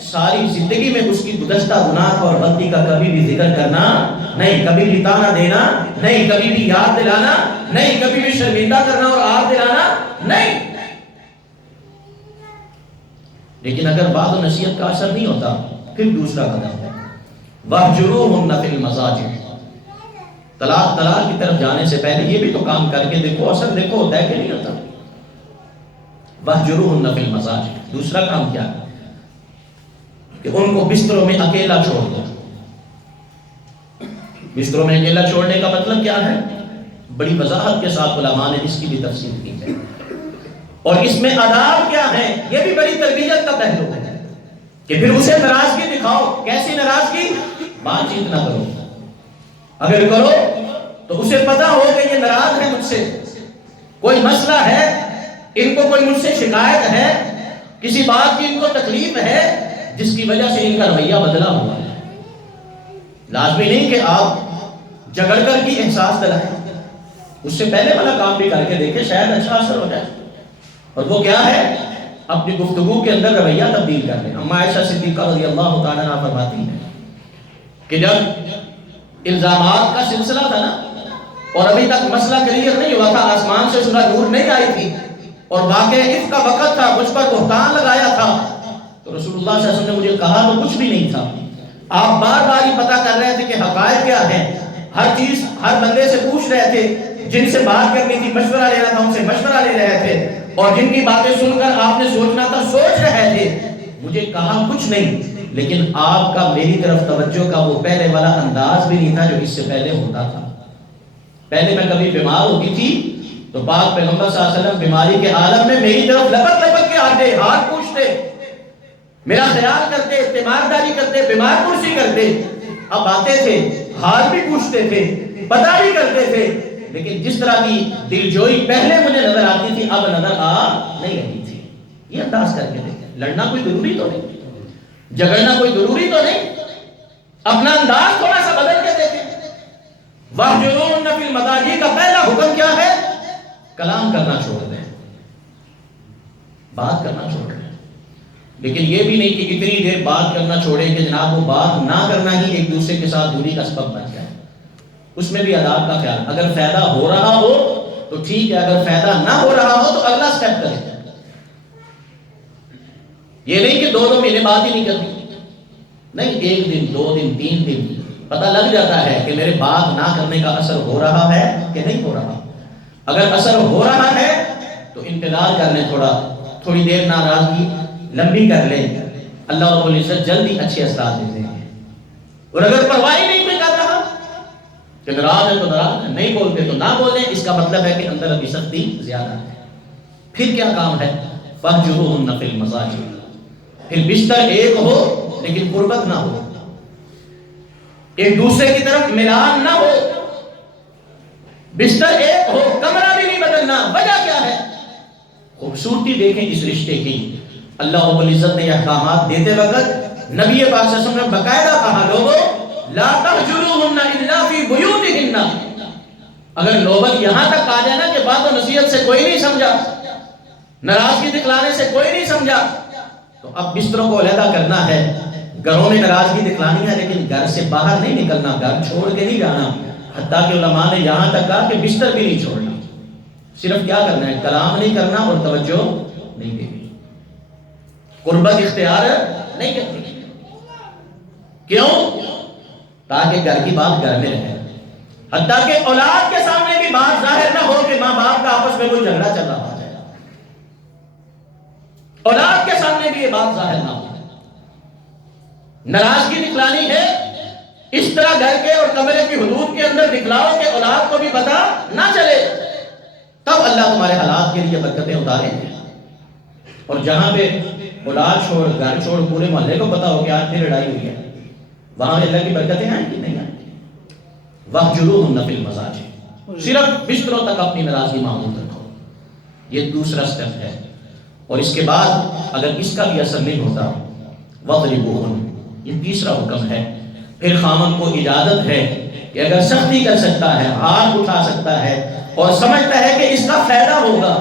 ساری زندگی میں اس کی گزشتہ گناہ اور غلطی کا کبھی بھی ذکر کرنا نہیں، کبھی بھی تانا دینا نہیں، کبھی بھی یاد دلانا نہیں، کبھی بھی شرمندہ کرنا اور آگ دلانا نہیں۔ لیکن اگر بات و نصیحت کا اثر نہیں ہوتا، پھر دوسرا قدم ہے وَاهْجُرُوهُنَّ فِي الْمَضَاجِعِ۔ طلاق کی طرف جانے سے پہلے یہ بھی تو کام کر کے دیکھو، اثر دیکھو ہوتا ہے کہ نہیں ہوتا۔ وَاهْجُرُوهُنَّ فِي الْمَضَاجِعِ، دوسرا کام کیا ہے؟ کہ ان کو بستروں میں اکیلا چھوڑ دو۔ بستروں میں اکیلا چھوڑنے کا مطلب کیا ہے؟ بڑی وضاحت کے ساتھ علماء نے اس کی بھی تفصیل کی ہے، اور اس میں آداب کیا ہے، یہ بھی بڑی تربیت کا پہلو ہے کہ پھر اسے ناراضگی دکھاؤ۔ کیسی ناراضگی؟ بات چیت نہ کرو، اگر کرو تو اسے پتا ہو کہ یہ ناراض ہے مجھ سے، کوئی مسئلہ ہے، ان کو کوئی مجھ سے شکایت ہے، کسی بات کی ان کو تکلیف ہے جس کی وجہ سے ان کا رویہ بدلا ہوا ہے۔ لازمی نہیں کہ آپ جگڑ کر کی احساس دلائیں، اس سے پہلے والا کام بھی کر کے دیکھیں، شاید اچھا اثر ہو جائے۔ اور وہ کیا ہے؟ اپنی گفتگو کے اندر رویہ تبدیل کر لیں۔ اما عائشہ صدیقہ رضی اللہ تعالیٰ عنہا فرماتی ہیں کہ جب الزامات کا سلسلہ تھا نا، اور ابھی تک مسئلہ کلیئر نہیں ہوا تھا، آسمان سے سورہ نور نہیں آئی تھی، اور واقعہ عفق کا وقت تھا، مجھ پر بہتان لگایا تھا، تو رسول اللہ صلی اللہ علیہ وسلم نے مجھے کہا تو کچھ بھی نہیں تھا۔ آپ بار بار یہ پتا کر رہے تھے کہ حقائق کیا ہیں، ہر چیز ہر بندے سے پوچھ رہے تھے، جن سے بات کرنی تھی مشورہ لینا تھا ان سے مشورہ لے رہے تھے، اور جن کی باتیں سن کر آپ نے سوچنا تھا سوچ رہے تھے۔ مجھے کہا کچھ نہیں، لیکن آپ کا میری طرف توجہ کا وہ پہلے والا انداز بھی نہیں تھا جو اس سے پہلے ہوتا تھا۔ پہلے میں کبھی بیمار ہوتی تھی تو پاک پیغمبر صلی اللہ علیہ وسلم بیماری کے عالم میں میری طرف لپک لپک کے آتے، ہاتھ پوچھتے، میرا خیال کرتے، تیمارداری کرتے، بیمار پرسی کرتے۔ اب آتے تھے، حال بھی پوچھتے تھے، پتہ بھی کرتے تھے، لیکن جس طرح کی دلجوئی پہلے مجھے نظر آتی تھی اب نظر آ نہیں رہی تھی۔ یہ انداز کر کے دیکھیں، لڑنا کوئی ضروری تو نہیں، جھگڑنا کوئی ضروری تو نہیں، اپنا انداز تھوڑا سا بدل کے دیکھیں۔ وَاهْجُرُوهُنَّ فِي الْمَضَاجِعِ کا پہلا حکم کیا ہے؟ کلام کرنا چھوڑ دیں، بات کرنا چھوڑ دیں۔ لیکن یہ بھی نہیں کہ اتنی دیر بات کرنا چھوڑیں کہ جناب وہ بات نہ کرنا ہی ایک دوسرے کے ساتھ دوری کا سبب بن جائے۔ اس میں بھی آداب کا خیال، اگر فائدہ ہو رہا ہو تو ٹھیک ہے، اگر فائدہ نہ ہو رہا ہو تو اگلا سٹیپ کریں۔ یہ نہیں کہ 2 مہینے بات ہی نہیں کرتی، نہیں، 1 دن 2 دن 3 دن پتہ لگ جاتا ہے کہ میرے بات نہ کرنے کا اثر ہو رہا ہے کہ نہیں ہو رہا۔ اگر اثر ہو رہا ہے تو انتظار کر لیں، تھوڑی دیر ناراضگی لمبی کر لیں، اللہ رب العزت جلدی اچھے اثرات دیتے ہیں۔ اور اگر پرواہ نہیں کوئی کر رہا کہ ناراض ہے تو ناراض ہے، نہیں بولتے تو نہ بولیں، اس کا مطلب ہے کہ اندر ابھی سختی زیادہ ہے۔ پھر کیا کام ہے؟ فَاهْجُرُوهُنَّ فِي الْمَضَاجِعِ، پھر بستر ایک ہو لیکن قربت نہ ہو، ایک دوسرے کی طرف ملان نہ ہو، بستر ایک ہو، کمرہ بھی نہیں بدلنا۔ وجہ کیا ہے؟ خوبصورتی دیکھیں اس رشتے کی۔ اللہ رب العزت نے یہ احکامات دیتے وقت نبی پاک صلی اللہ علیہ وسلم نے باقاعدہ کہا، لوگوں لا تہجروہن الا فی بیوتہن، اگر نوبت یہاں تک آ جائے نا کہ بات و نصیحت سے کوئی نہیں سمجھا، ناراضگی دکھلانے سے کوئی نہیں سمجھا، تو اب بستروں کو علیحدہ کرنا ہے۔ گھروں میں ناراضگی دکھلانی ہے لیکن گھر سے باہر نہیں نکلنا، گھر چھوڑ کے نہیں جانا۔ حتیٰ کہ علماء نے یہاں تک کہا کہ بستر بھی نہیں چھوڑنا، صرف کیا کرنا ہے؟ کلام نہیں کرنا اور توجہ نہیں دینی، قربت اختیار نہیں کرنی۔ کیوں؟ تاکہ گھر کی بات گھر میں رہے، حتیٰ کہ اولاد کے سامنے بھی بات ظاہر نہ ہو کہ ماں باپ کا آپس میں کوئی جھگڑا چل رہا ہے، اولاد کے سامنے بھی یہ بات ظاہر نہ ہو۔ ناراضگی دکھلانی ہے اس طرح گھر کے اور کمرے کی حدود کے اندر دکھلاؤ کہ اولاد کو بھی پتہ نہ چلے، تب اللہ تمہارے حالات کے لیے برکتیں اتاریں گے۔ اور جہاں پہ اولاد چھوڑ، گھر چھوڑ، پورے محلے کو پتا ہو کہ آج پھر لڑائی ہوئی ہے، وہاں اللہ کی برکتیں آئیں گی؟ نہیں آئیں گی۔ وَاهْجُرُوهُنَّ فِي الْمَضَاجِعِ، صرف بستروں تک اپنی ناراضگی معمول رکھو، یہ دوسرا سٹیپ ہے۔ اور اس کے بعد اگر اس کا بھی اثر نہیں ہوتا، وَاضْرِبُوهُنَّ، یہ تیسرا حکم ہے۔ پھر خامن کو اجازت ہے کہ اگر سختی کر سکتا ہے، ہاتھ اٹھا سکتا ہے اور سمجھتا ہے کہ اس کا فائدہ ہوگا،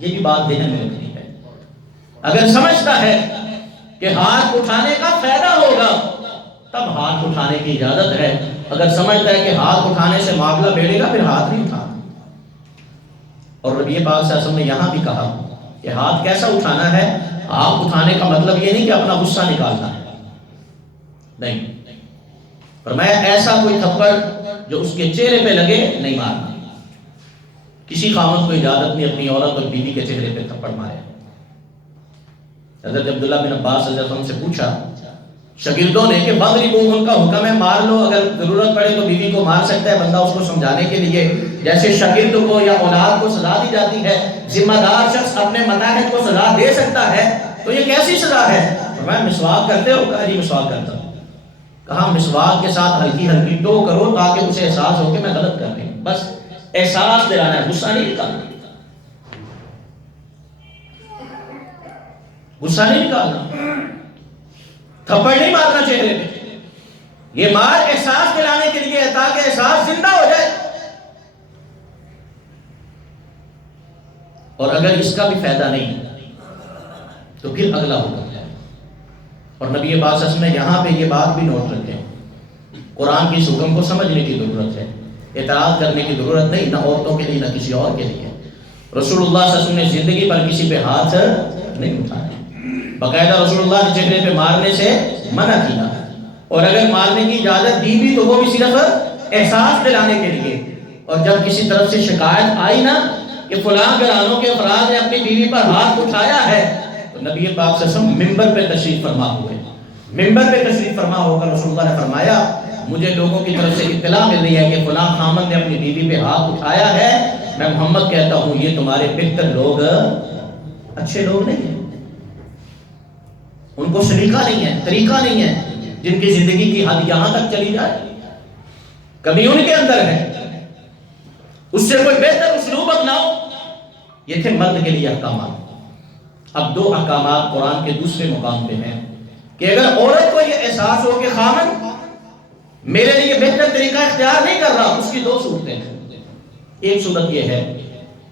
یہ بھی بات ذہن میں رکھنی ہے۔ اگر سمجھتا ہے کہ ہاتھ اٹھانے کا فائدہ ہوگا تب ہاتھ اٹھانے کی اجازت ہے، اگر سمجھتا ہے کہ ہاتھ اٹھانے سے معاملہ بگڑے گا پھر ہاتھ نہیں اٹھانا۔ اور نبی پاک صلی اللہ علیہ وسلم نے یہاں بھی کہا کہ ہاتھ کیسا اٹھانا ہے؟ ہاتھ اٹھانے کا مطلب یہ نہیں کہ اپنا غصہ نکالنا ہے، نہیں، فرمایا ایسا کوئی تھپڑ جو اس کے چہرے پہ لگے نہیں مارنا۔ کسی خامد کو اجازت نہیں اپنی عورت اور بیوی کے چہرے پہ تھپڑ مارے۔ حضرت عبداللہ بن عباس رضی اللہ عنہ سے پوچھا شاگردوں نے کہ وَاضْرِبُوهُنَّ کا حکم ہے مار لو، اگر ضرورت پڑے تو بیوی کو مار سکتا ہے بندہ اس کو سمجھانے کے لیے، جیسے شاگرد کو یا اولاد کو سزا دی جاتی ہے، ذمہ دار شخص اپنے متاحد کو سزا دے سکتا ہے، تو یہ کیسی سزا ہے؟ فرمایا مسواک کرتے ہو؟ کہا جی مسواک کرتا ہوں۔ کہا مسواک کے ساتھ ہلکی ہلکی ٹو کرو تاکہ اسے احساس ہو کہ میں غلط کر رہی ہوں، بس احساس دلانا ہے، غصہ نہیں نکالنا، غصہ نہیں نکالنا، تھپڑ نہیں مارنا چہرے پہ، یہ مار احساس دلانے کے لیے ہے تاکہ احساس زندہ ہو جائے۔ اور اگر اس کا بھی فائدہ نہیں تو پھر اگلا ہوگا۔ اور نبی پاک صلی اللہ علیہ وسلم نے یہاں پہ یہ بات بھی نوٹ رکھیں، قرآن کی اس حکم کو سمجھنے کی ضرورت ہے، اعتراض کرنے کی ضرورت نہیں، نہ عورتوں کے لیے نہ کسی اور کے لیے۔ رسول اللہ صلی اللہ علیہ وسلم نے زندگی پر کسی پہ ہاتھ نہیں اٹھائے، باقاعدہ رسول اللہ نے چہرے پہ مارنے سے منع کیا، اور اگر مارنے کی اجازت دی بھی تو وہ بھی صرف احساس دلانے کے لیے۔ اور جب کسی طرف سے شکایت آئی نا کہ فلاں گھرانوں کے افراد نے اپنی بیوی پر ہاتھ اٹھایا ہے، تو نبی پاک صلی اللہ علیہ وسلم ممبر پہ تشریف فرما ہوئے، ممبر پہ تشریف فرما ہو کر رسول اللہ نے فرمایا مجھے لوگوں کی طرف سے اطلاع مل رہی ہے کہ فلاں خامن نے اپنی بیوی پہ ہاتھ اٹھایا ہے، میں محمد کہتا ہوں یہ تمہارے بہتر لوگ اچھے لوگ نہیں ہیں، ان کو سلیقہ نہیں ہے، طریقہ نہیں ہے، جن کی زندگی کی حد یہاں تک چلی جائے، کمی ان کے اندر ہے، اس سے کوئی بہتر اسلوب اپناؤ۔ یہ تھے مرد کے لیے احکامات۔ اب دو احکامات قرآن کے دوسرے مقام پہ ہیں کہ اگر عورت کو یہ احساس ہو کہ خامن میرے لیے بہتر طریقہ اختیار نہیں کر رہا، اس کی دو صورتیں ہیں۔ ایک صورت یہ ہے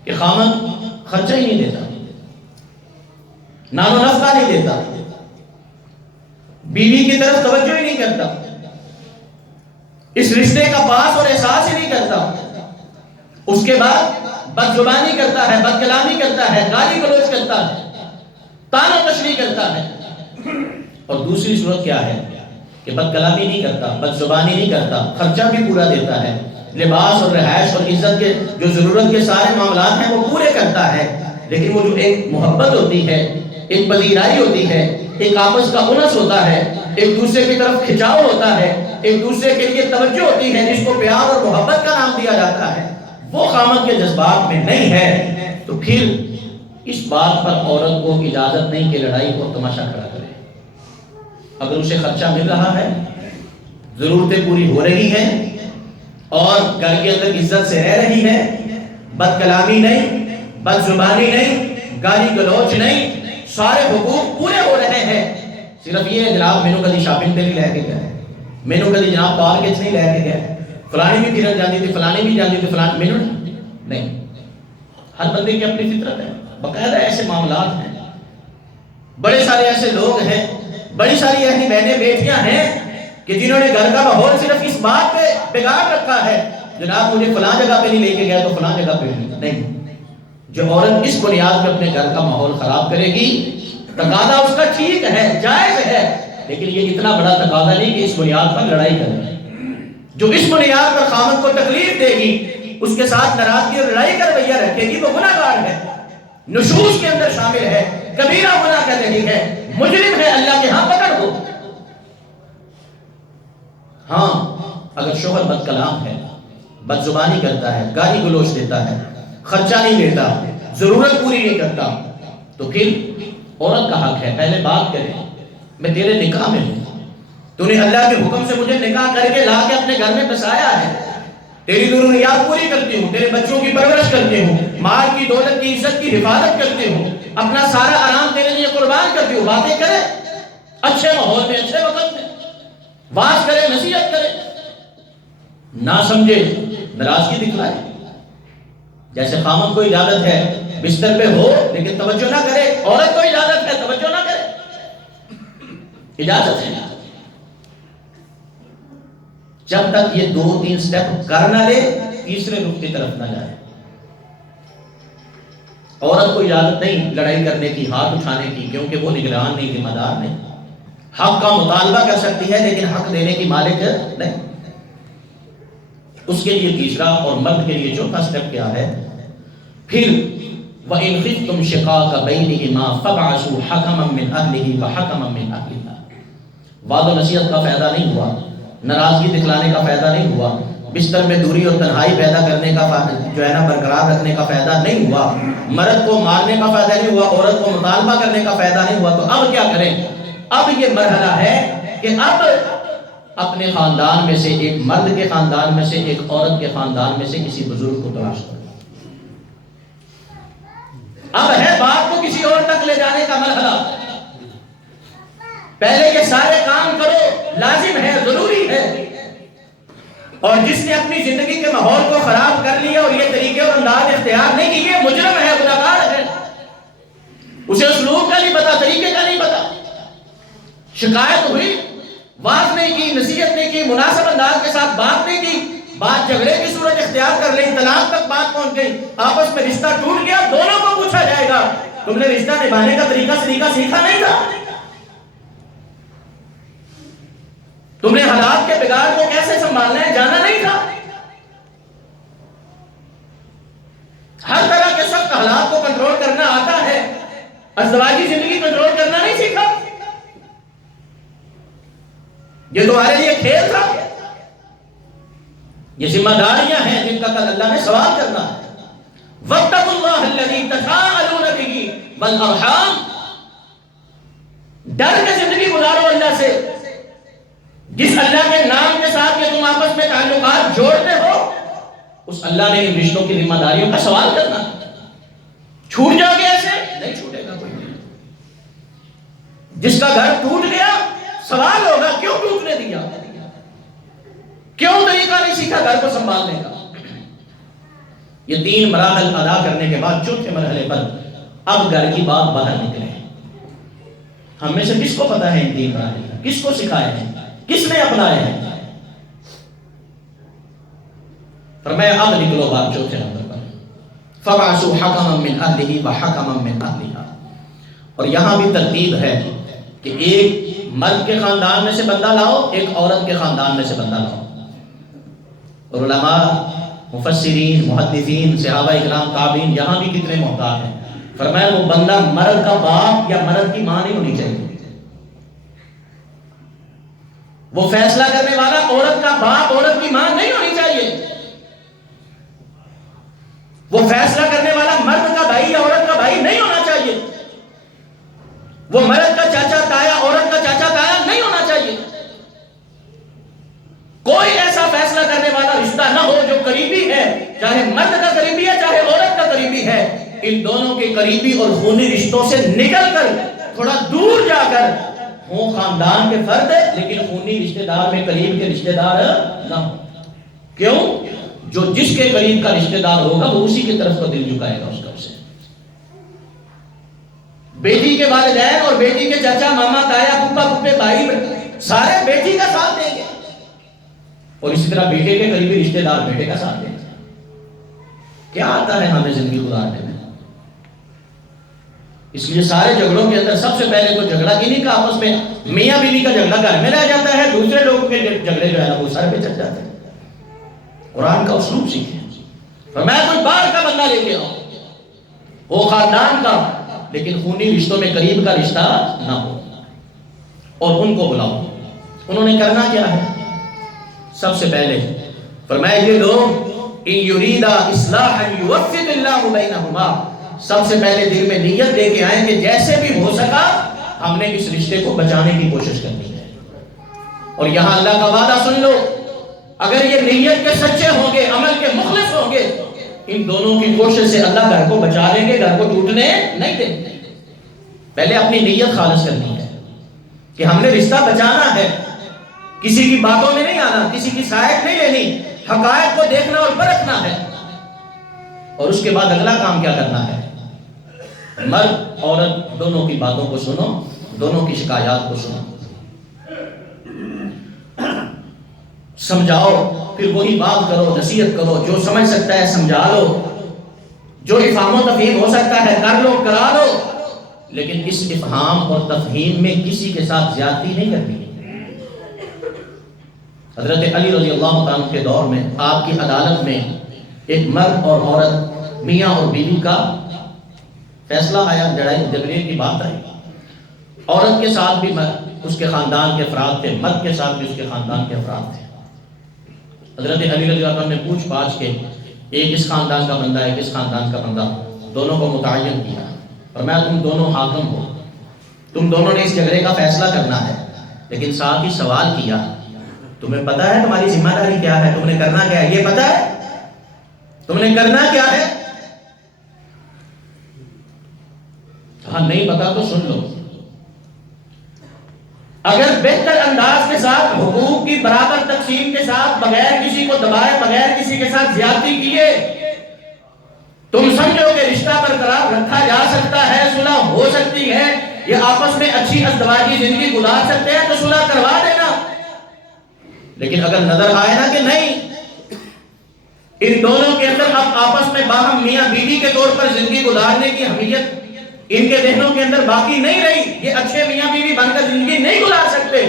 کہ خامن خرچہ ہی نہیں دیتا، نان و نفقہ نہیں دیتا، بیوی کی طرف توجہ ہی نہیں کرتا، اس رشتے کا پاس اور احساس ہی نہیں کرتا، اس کے بعد بد زبانی کرتا ہے، بد کلامی کرتا ہے، گالی گلوچ کرتا ہے، طعن و تشریح کرتا ہے۔ اور دوسری صورت کیا ہے کہ بد کلامی نہیں کرتا، بد زبانی نہیں کرتا، خرچہ بھی پورا دیتا ہے، لباس اور رہائش اور عزت کے جو ضرورت کے سارے معاملات ہیں وہ پورے کرتا ہے، لیکن وہ جو ایک محبت ہوتی ہے، ایک پذیرائی ہوتی ہے، ایک آپس کا انس ہوتا ہے، ایک دوسرے کی طرف کھچاؤ ہوتا ہے، ایک دوسرے کے لیے توجہ ہوتی ہے، جس کو پیار اور محبت کا نام دیا جاتا ہے، وہ خامد کے جذبات میں نہیں ہے، تو پھر اس بات پر عورت کو اجازت نہیں کہ لڑائی اور تماشا کھڑا کرے۔ اگر اسے خرچہ مل رہا ہے، ضرورتیں پوری ہو رہی ہیں اور گھر کے اندر عزت سے رہ رہی ہے، بد کلامی نہیں، بد زبانی نہیں، گالی گلوچ نہیں، سارے حقوق پورے ہو رہے ہیں، صرف یہ جناب مینو کدی شاپنگ پہ نہیں لے کے گئے، مینو کدی جناب پارک نہیں لے کے گئے، فلانی بھی پھرن جاتی تھی، فلانی بھی جاتی تھی، فلانی مینو نہیں۔ ہر بندے کی اپنی فطرت ہے، باقاعدہ ایسے معاملات ہیں، بڑے سارے ایسے لوگ ہیں، بڑی ساری ایسی بہنیں بیٹیاں ہیں کہ جنہوں نے گھر کا ماحول صرف اس بات پہ بگاڑ رکھا ہے، جناب مجھے فلاں جگہ پہ نہیں لے کے گیا تو فلاں جگہ پہ نہیں۔ جو عورت اس بنیاد پہ اپنے گھر کا ماحول خراب کرے گی، تقاضا اس کا ٹھیک ہے، جائز ہے، لیکن یہ اتنا بڑا تقاضا نہیں کہ اس بنیاد پر لڑائی کرے۔ جو اس بنیاد پر خامد کو تکلیف دے گی، اس کے ساتھ ناراضگی اور لڑائی کا رویہ رکھے گی، وہ گناہ گار ہے، نشوز کے اندر شامل ہے، کبیرہ گناہ کر رہی ہے، مجرم ہے، اللہ کے ہاں پکڑ ہو۔ ہاں اگر شوہر بد کلام ہے، بد زبانی کرتا ہے، گالی گلوچ دیتا ہے، خرچہ نہیں دیتا، ضرورت پوری نہیں کرتا، تو پھر عورت کا حق ہے پہلے بات کرے، میں تیرے نکاح میں ہوں، تو نے اللہ کے حکم سے مجھے نکاح کر کے لا کے اپنے گھر میں بسایا ہے، تیری ضروریات پوری کرتی ہوں، تیرے بچوں کی پرورش کرتی ہوں، مال کی دولت کی عزت کی حفاظت کرتی ہوں، اپنا سارا آرام تیرے لیے قربان کرتی ہوں۔ باتیں کرے اچھے ماحول میں، اچھے وقت میں، بات کرے، نصیحت کرے، نہ سمجھے ناراضگی دکھلائے۔ جیسے خامد کو اجازت ہے بستر پہ ہو لیکن توجہ نہ کرے، عورت کو اجازت ہے توجہ نہ کرے، اجازت ہے، جب تک یہ 2-3 سٹیپ کر نہ لے تیسرے رخ کی طرف نہ جائے۔ عورت کو اجازت نہیں لڑائی کرنے کی، ہاتھ اٹھانے کی، کیونکہ وہ نگران نہیں، ذمہ دار نہیں، حق کا مطالبہ کر سکتی ہے لیکن حق دینے کی مالک نہیں۔ اس کے لیے تیسرا اور مرد کے لیے چوتھا سٹیپ کیا ہے؟ پھر وَإِنْ خِفْتُمْ شِقَاقَ بَيْنِهِمَا فَابْعَثُوا حَكَمًا مِّنْ أَهْلِهِ وَحَكَمًا مِّنْ أَهْلِهَا۔ وعد و نصیحت کا فائدہ نہیں ہوا، ناراضگی دکھلانے کا فائدہ نہیں ہوا، بستر میں دوری اور تنہائی پیدا کرنے کا جو ہے نا برقرار رکھنے کا فائدہ نہیں ہوا، مرد کو مارنے کا فائدہ نہیں ہوا، عورت کو مطالبہ کرنے کا فائدہ نہیں ہوا، تو اب کیا کریں؟ اب یہ مرحلہ ہے کہ اب اپنے خاندان میں سے ایک مرد کے خاندان میں سے ایک عورت کے خاندان میں سے کسی بزرگ کو تلاش کرو۔ اب ہے بات کو کسی اور تک لے جانے کا مرحلہ۔ پہلے یہ سارے کام کرو، لازم ہے، ضروری ہے، اور جس نے اپنی زندگی کے ماحول کو خراب کر لیا اور یہ طریقے اور انداز اختیار نہیں کیے، مجرم ہے، گناہگار ہے، اسے اسلوب کا نہیں پتا، طریقے کا نہیں پتا، شکایت ہوئی، بات نہیں کی، نصیحت نہیں کی، مناسب انداز کے ساتھ بات نہیں کی، بات جھگڑے کی صورت اختیار کر لی، طلاق تک بات پہنچ گئی، آپس میں رشتہ ٹوٹ گیا، دونوں کو پوچھا جائے گا تم نے رشتہ نبھانے کا طریقہ سیکھا نہیں تھا؟ تم نے حالات کے بگاڑ کو کیسے سنبھالنا ہے جانا نہیں تھا؟ ہر طرح کے سخت حالات کو کنٹرول کرنا آتا ہے، ازدواجی زندگی کنٹرول کرنا نہیں سیکھا؟ یہ تمہارے لیے کھیل تھا؟ یہ ذمہ داریاں ہیں جن کا کل اللہ نے سوال کرنا ہے۔ وَاتَّقُوا اللَّهَ الَّذِي تَسَاءَلُونَ بِهِ وَالْأَرْحَامَ، ڈر کے زندگی گزارو اللہ سے، جس اللہ کے نام کے ساتھ یہ تم آپس میں تعلقات جوڑتے ہو، اس اللہ نے ان رشتوں کی ذمہ داریوں کا سوال کرنا ہے۔ چھوٹ جاؤ گے ایسے؟ نہیں چھوٹے گا کوئی نہیں۔ جس کا گھر ٹوٹ گیا سوال ہوگا کیوں ٹوٹنے دیا، کیوں طریقہ نہیں سیکھا گھر کو سنبھالنے کا۔ یہ 3 مراحل ادا کرنے کے بعد چوتھے مرحلے پر اب گھر کی بات باہر نکلے۔ ہم میں سے کس کو پتا ہے ان 3 مراحل، کس کو سکھائے ہیں، کس نے اپنائے ہیں؟ فرمایا اب نکلو بات چوتھے نمبر پر، فَبَعْثُوا حَكَمًا مِّنْ أَهْلِهِ وَحَكَمًا مِّنْ أَهْلِهَا۔ اور یہاں بھی ترتیب ہے کہ ایک مرد کے خاندان میں سے بندہ لاؤ، ایک عورت کے خاندان میں سے بندہ لاؤ۔ اور علماء، مفسرین، محدثین، صحابہ اکرام، تابعین یہاں بھی کتنے محتاط ہیں۔ فرمایا وہ بندہ مرد کا باپ یا مرد کی ماں نہیں ہونی چاہیے، وہ فیصلہ کرنے والا عورت کا باپ عورت کی ماں نہیں ہونی چاہیے. وہ فیصلہ کرنے والا مرد کا بھائی یا عورت کا بھائی نہیں ہونا چاہیے. وہ مرد کا چاچا تایا عورت کا چاچا تایا نہیں ہونا چاہیے. کوئی ایسا فیصلہ کرنے والا رشتہ نہ ہو جو قریبی ہے، چاہے مرد کا قریبی ہے چاہے عورت کا قریبی ہے. ان دونوں کے قریبی اور خونی رشتوں سے نکل کر تھوڑا دور جا کر ہوں خاندان کے فرد لیکن خونی رشتہ دار میں قریب کے رشتہ دار نہ ہو. کیوں؟ جو جس کے قریب کا رشتہ دار ہوگا وہ اسی کی طرف کو دل جھکائے گا اس کا. اسے بیٹی کے والدین اور بیٹی کے چچا ماما تایا پھپھا پھپھے بھائی سارے بیٹی کا ساتھ دیں گے اور اسی طرح بیٹے کے قریبی رشتہ دار بیٹے کا ساتھ دیں گے. کیا آتا ہے ہمیں زندگی گزارنے میں؟ اس لیے سارے جھگڑوں کے اندر سب سے پہلے تو جھگڑا انہی کا آپس میں میاں بیوی کا جھگڑا گھر میں رہ جاتا ہے، دوسرے لوگوں کے جھگڑے جو ہے نا وہ سر پہ چڑھ جاتے ہیں. قرآن کا اسلوب سیکھیں. فرمایا کوئی باہر کا بندہ لے کے آؤ، وہ خاندان کا لیکن خونی رشتوں میں قریب کا رشتہ نہ ہو، اور ان کو بلاؤ. انہوں نے کرنا کیا ہے؟ سب سے پہلے فرمایا یہ لوگ ان یریدا اصلاحا یوفق اللہ بینہما، سب سے پہلے دل میں نیت لے کے آئیں کہ جیسے بھی ہو سکا ہم نے اس رشتے کو بچانے کی کوشش کرنی ہے. اور یہاں اللہ کا وعدہ سن لو، اگر یہ نیت کے سچے ہوں گے، عمل کے مخلص ہوں گے، ان دونوں کی کوشش سے اللہ گھر کو بچا لیں گے، گھر کو ٹوٹنے نہیں دیں گے. پہلے اپنی نیت خالص کرنی ہے کہ ہم نے رشتہ بچانا ہے، کسی کی باتوں میں نہیں آنا، کسی کی سائٹ نہیں لینی، حقائق کو دیکھنا اور پرکھنا ہے. اور اس کے بعد اگلا کام کیا کرنا ہے؟ مرد عورت دونوں کی باتوں کو سنو، دونوں کی شکایات کو سنو، سمجھاؤ، پھر وہی بات کرو، نصیحت کرو. جو سمجھ سکتا ہے سمجھا لو، جو افہام و تفہیم ہو سکتا ہے کر لو، کرا لو، لیکن اس افہام اور تفہیم میں کسی کے ساتھ زیادتی نہیں کرنی. حضرت علی رضی اللہ تعالیٰ کے دور میں آپ کی عدالت میں ایک مرد اور عورت میاں اور بیوی کا فیصلہ آیا، لڑائی جھگڑے کی بات آئی. عورت کے ساتھ بھی اس کے خاندان کے افراد تھے، مرد کے ساتھ بھی اس کے خاندان کے افراد تھے. حضرت علی رضی اللہ عنہ نے پوچھ پاچھ کے ایک اس خاندان کا بندہ ایک اس خاندان کا بندہ دونوں کو متعین کیا، فرمایا تم دونوں حاکم ہو، تم دونوں نے اس جھگڑے کا فیصلہ کرنا ہے. لیکن ساتھ ہی سوال کیا تمہیں پتا ہے تمہاری ذمہ داری کیا ہے، تم نے کرنا کیا ہے، یہ پتا ہے تم نے کرنا کیا ہے؟ ہاں نہیں پتا تو سن لو. اگر بہتر انداز کے ساتھ حقوق کی برابر تقسیم کے ساتھ بغیر کسی کو دبائے بغیر کسی کے ساتھ زیادتی کیے تم سمجھو کہ رشتہ برقرار رکھا جا سکتا ہے، صلح ہو سکتی ہے، یہ آپس میں اچھی ازدواجی زندگی گزار سکتے ہیں تو صلح کروا دینا. لیکن اگر نظر آئے نا کہ نہیں ان دونوں کے اندر اب آپس میں باہم میاں بیوی کے طور پر زندگی گزارنے کی اہمیت ان کے ذہنوں کے اندر باقی نہیں رہی، یہ اچھے میاں بیوی بن کر زندگی نہیں گزار سکتے،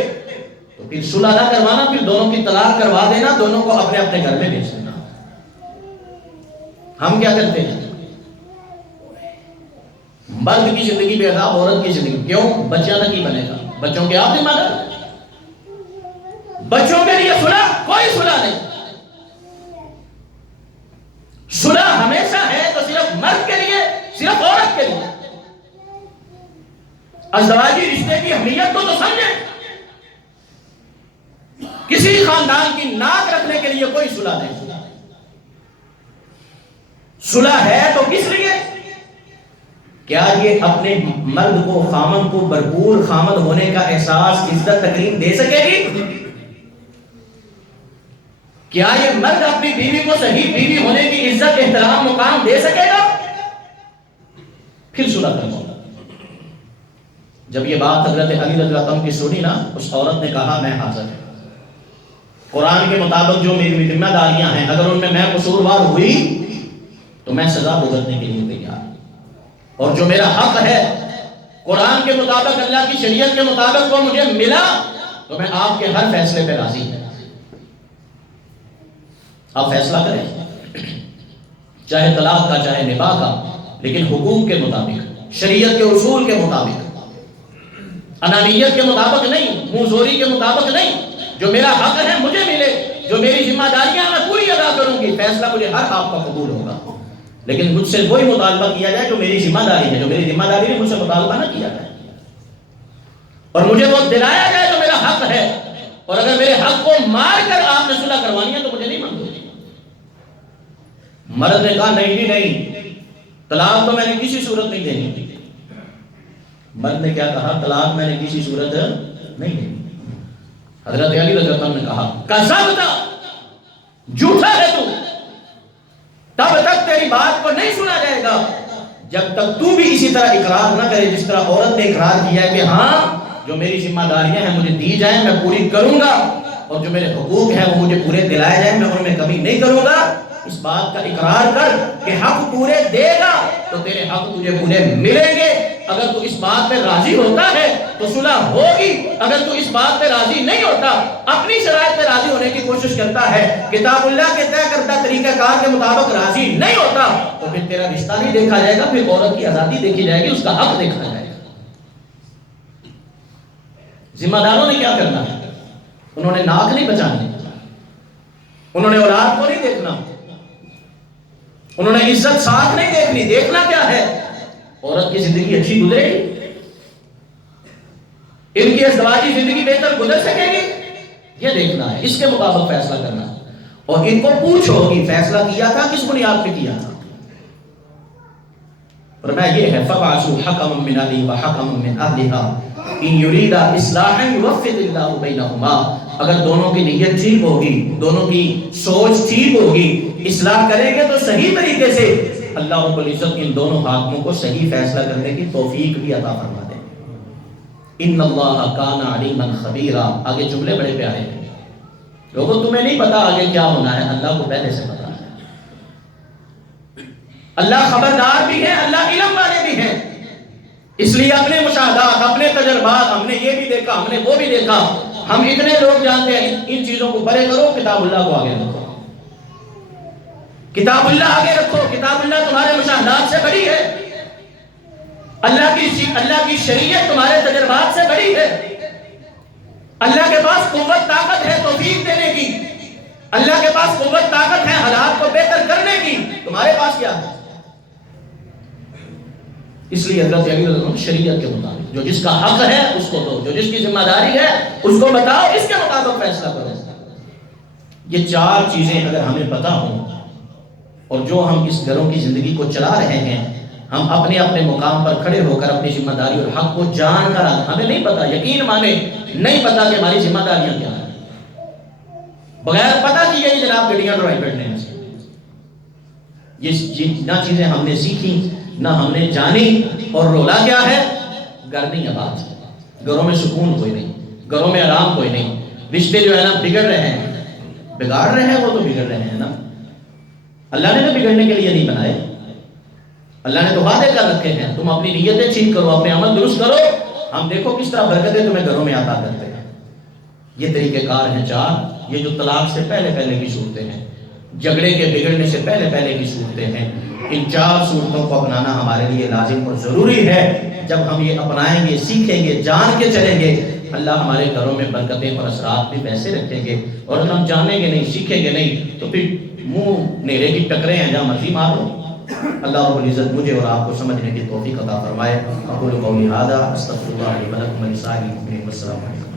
تو پھر صلح نہ کروانا، پھر دونوں کی طلاق کروا دینا، دونوں کو اپنے اپنے گھر میں بھیج دینا. ہم کیا کرتے ہیں؟ مرد کی زندگی بے عذاب، عورت کی زندگی. کیوں؟ بچہ نہ کی بنے گا، بچوں کے آپ ذمہ دار. بچوں کے لیے صلح کوئی صلح نہیں. صلح ہمیشہ ہے تو صرف مرد کے لیے، صرف عورت کے لیے. ازدواجی رشتے کی اہمیت کو تو سمجھیں. کسی خاندان کی ناک رکھنے کے لیے کوئی صلح نہیں. صلح ہے تو کس لیے؟ کیا یہ اپنے مرد کو، خامن کو بھرپور خامد ہونے کا احساس، عزت، تکریم دے سکے گی؟ کیا یہ مرد اپنی بیوی کو صحیح بیوی ہونے کی عزت، احترام، مقام دے سکے گا؟ پھر صلح کرنا. جب یہ بات حضرت علی رضی اللہ عنہ کی سنی نا، اس عورت نے کہا میں حاضر ہوں، قرآن کے مطابق جو میری ذمہ داریاں ہیں اگر ان میں قصوروار ہوئی تو میں سزا بھگتنے کے لیے تیار ہوں، اور جو میرا حق ہے قرآن کے مطابق، اللہ کی شریعت کے مطابق وہ مجھے ملا تو میں آپ کے ہر فیصلے پہ راضی ہوں. آپ فیصلہ کریں، چاہے طلاق کا چاہے نکاح کا، لیکن حقوق کے مطابق، شریعت کے اصول کے مطابق، انانیت کے مطابق نہیں، منہ زوری کے مطابق نہیں. جو میرا حق ہے مجھے ملے، جو میری ذمہ داریاں میں پوری ادا کروں گی، فیصلہ مجھے ہر آپ کا قبول ہوگا، لیکن مجھ سے وہی مطالبہ کیا جائے جو میری ذمہ داری ہے، جو میری ذمہ داری ہے مجھ سے مطالبہ نہ کیا جائے، اور مجھے وہ دلایا جائے جو میرا حق ہے، اور اگر میرے حق کو مار کر آپ نے صلح کروانی ہے تو مجھے نہیں منظور۔ مرد نے کہا نہیں جی نہیں، طلاق تو میں نے کسی صورت نہیں دینی۔ مرد نے کیا کہا؟ طلاق میں نے کسی صورت نہیں دینی۔ حضرت علی رضی اللہ عنہ نے کہا کذبت، جھوٹا ہے تو، تب تک تیری بات کو نہیں سنا جائے گا جب تک تو بھی اسی طرح اقرار نہ کرے جس طرح عورت نے اقرار کیا ہے کہ ہاں جو میری ذمہ داریاں ہیں مجھے دی جائیں، میں پوری کروں گا، اور جو میرے حقوق ہیں وہ مجھے پورے دلائے جائیں، میں ان میں کمی نہیں کروں گا۔ اس بات کا اقرار کر کہ حق پورے دے گا تو تیرے حق تجھے پورے ملیں گے۔ اگر تو اس بات پہ راضی ہوتا ہے تو صلح ہوگی، اگر تو اس بات پہ راضی نہیں ہوتا، اپنی شرائط پہ راضی ہونے کی کوشش کرتا ہے، کتاب اللہ کے طے کردہ طریقہ کار کے مطابق راضی نہیں ہوتا، تو پھر تیرا رشتہ نہیں دیکھا جائے گا، پھر عورت کی آزادی دیکھی جائے گی، اس کا حق دیکھا جائے گا۔ ذمہ داروں نے کیا کرنا ہے؟ انہوں نے ناک نہیں بچانی، انہوں نے اولاد کو نہیں دیکھنا، انہوں نے عزت ساتھ نہیں دیکھنی۔ دیکھنا کیا ہے؟ عورت کی زندگی اچھی گزرے گی، ان کی ازدواجی زندگی بہتر گزر سکے گی، یہ دیکھنا ہے، اس کے مطابق فیصلہ کرنا ہے۔ اور ان کو پوچھو کہ فیصلہ کیا تھا کس بنیاد پہ کیا تھا؟ فرمایا یہ ہے فَبْعَثُوا حَكَمًا مِّنْ أَهْلِهِ وَحَكَمًا مِّنْ أَهْلِهَا إِن يُرِيدَا إِصْلَاحًا يُوَفِّقِ اللَّهُ بَيْنَهُمَا۔ اگر دونوں کی نیت ٹھیک ہوگی، دونوں کی سوچ ٹھیک ہوگی، اصلاح کریں گے تو صحیح طریقے سے اللہ رب العزت ان دونوں حاکموں کو صحیح فیصلہ کرنے کی توفیق بھی عطا فرما دے۔ ان اللہ کان علیما خبیرا۔ آگے جملے بڑے پیارے ہیں لوگوں، تمہیں نہیں پتا آگے کیا ہونا ہے، اللہ کو پہلے سے پتا ہے۔ اللہ خبردار بھی ہے، اللہ علم والے بھی ہیں، اس لیے اپنے مشاہدات، اپنے تجربات، ہم نے یہ بھی دیکھا، ہم نے وہ بھی دیکھا، ہم اتنے لوگ جانتے ہیں، ان چیزوں کو پرے کرو، کتاب اللہ کو آگے رکھو، کتاب اللہ آگے رکھو، کتاب اللہ تمہارے مشاہدات سے بڑی ہے، اللہ کی شریعت تمہارے تجربات سے بڑی ہے، اللہ کے پاس قوت طاقت ہے توفیق دینے کی، اللہ کے پاس قوت طاقت ہے حالات کو بہتر کرنے کی، تمہارے پاس کیا ہے؟ اس لیے حضرت علی رضی اللہ عنہ شریعت کے مطابق جو جس کا حق ہے اس کو دو، جو جس کی ذمہ داری ہے اس کو بتاؤ، اس کے مطابق فیصلہ کرو۔ یہ چار چیزیں اگر ہمیں پتہ ہوں اور جو ہم اس گھروں کی زندگی کو چلا رہے ہیں، ہم اپنے اپنے مقام پر کھڑے ہو کر اپنی ذمہ داری اور حق کو جان کر، ہمیں نہیں پتا، یقین مانے نہیں پتا کہ ہماری ذمہ داریاں کیا ہیں، بغیر پتہ کیے ہی جناب گڈیاں ڈرائیو کرنے ہیں۔ یہ نہ چیزیں ہم نے سیکھی نہ ہم نے جانی، اور رولا کیا ہے؟ گھر نہیں آباد، گھروں میں سکون کوئی نہیں، گھروں میں آرام کوئی نہیں، رشتے جو ہے نا بگڑ رہے ہیں، بگاڑ رہے ہیں، وہ تو بگڑ رہے ہیں نا، اللہ نے تو بگڑنے کے لیے نہیں بنائے، اللہ نے تو وعدے کر رکھے ہیں، تم اپنی نیتیں ٹھیک کرو، اپنے عمل درست کرو، ہم دیکھو کس طرح برکتیں تمہیں گھروں میں عطا کرتے ہیں۔ یہ طریقہ کار ہیں چار، یہ جو طلاق سے پہلے پہلے کی صورتیں ہیں، جھگڑے کے بگڑنے سے پہلے پہلے کی صورتیں ہیں، ان چار صورتوں کو اپنانا ہمارے لیے لازم اور ضروری ہے۔ جب ہم یہ اپنائیں گے، سیکھیں گے، جان کے چلیں گے، اللہ ہمارے گھروں میں برکتیں اور اثرات بھی ویسے رکھیں گے، اور اگر ہم جانیں گے نہیں، سیکھیں گے نہیں، تو پھر منہ نیرے کی ٹکریں ہیں، جہاں مرضی مارو۔ اللہ رب العزت مجھے اور آپ کو سمجھنے کی توفیق عطا فرمائے۔ اقول قولی ھذا استغفر اللہ لی ولکم ولسائر المسلمین، والسلام علیکم۔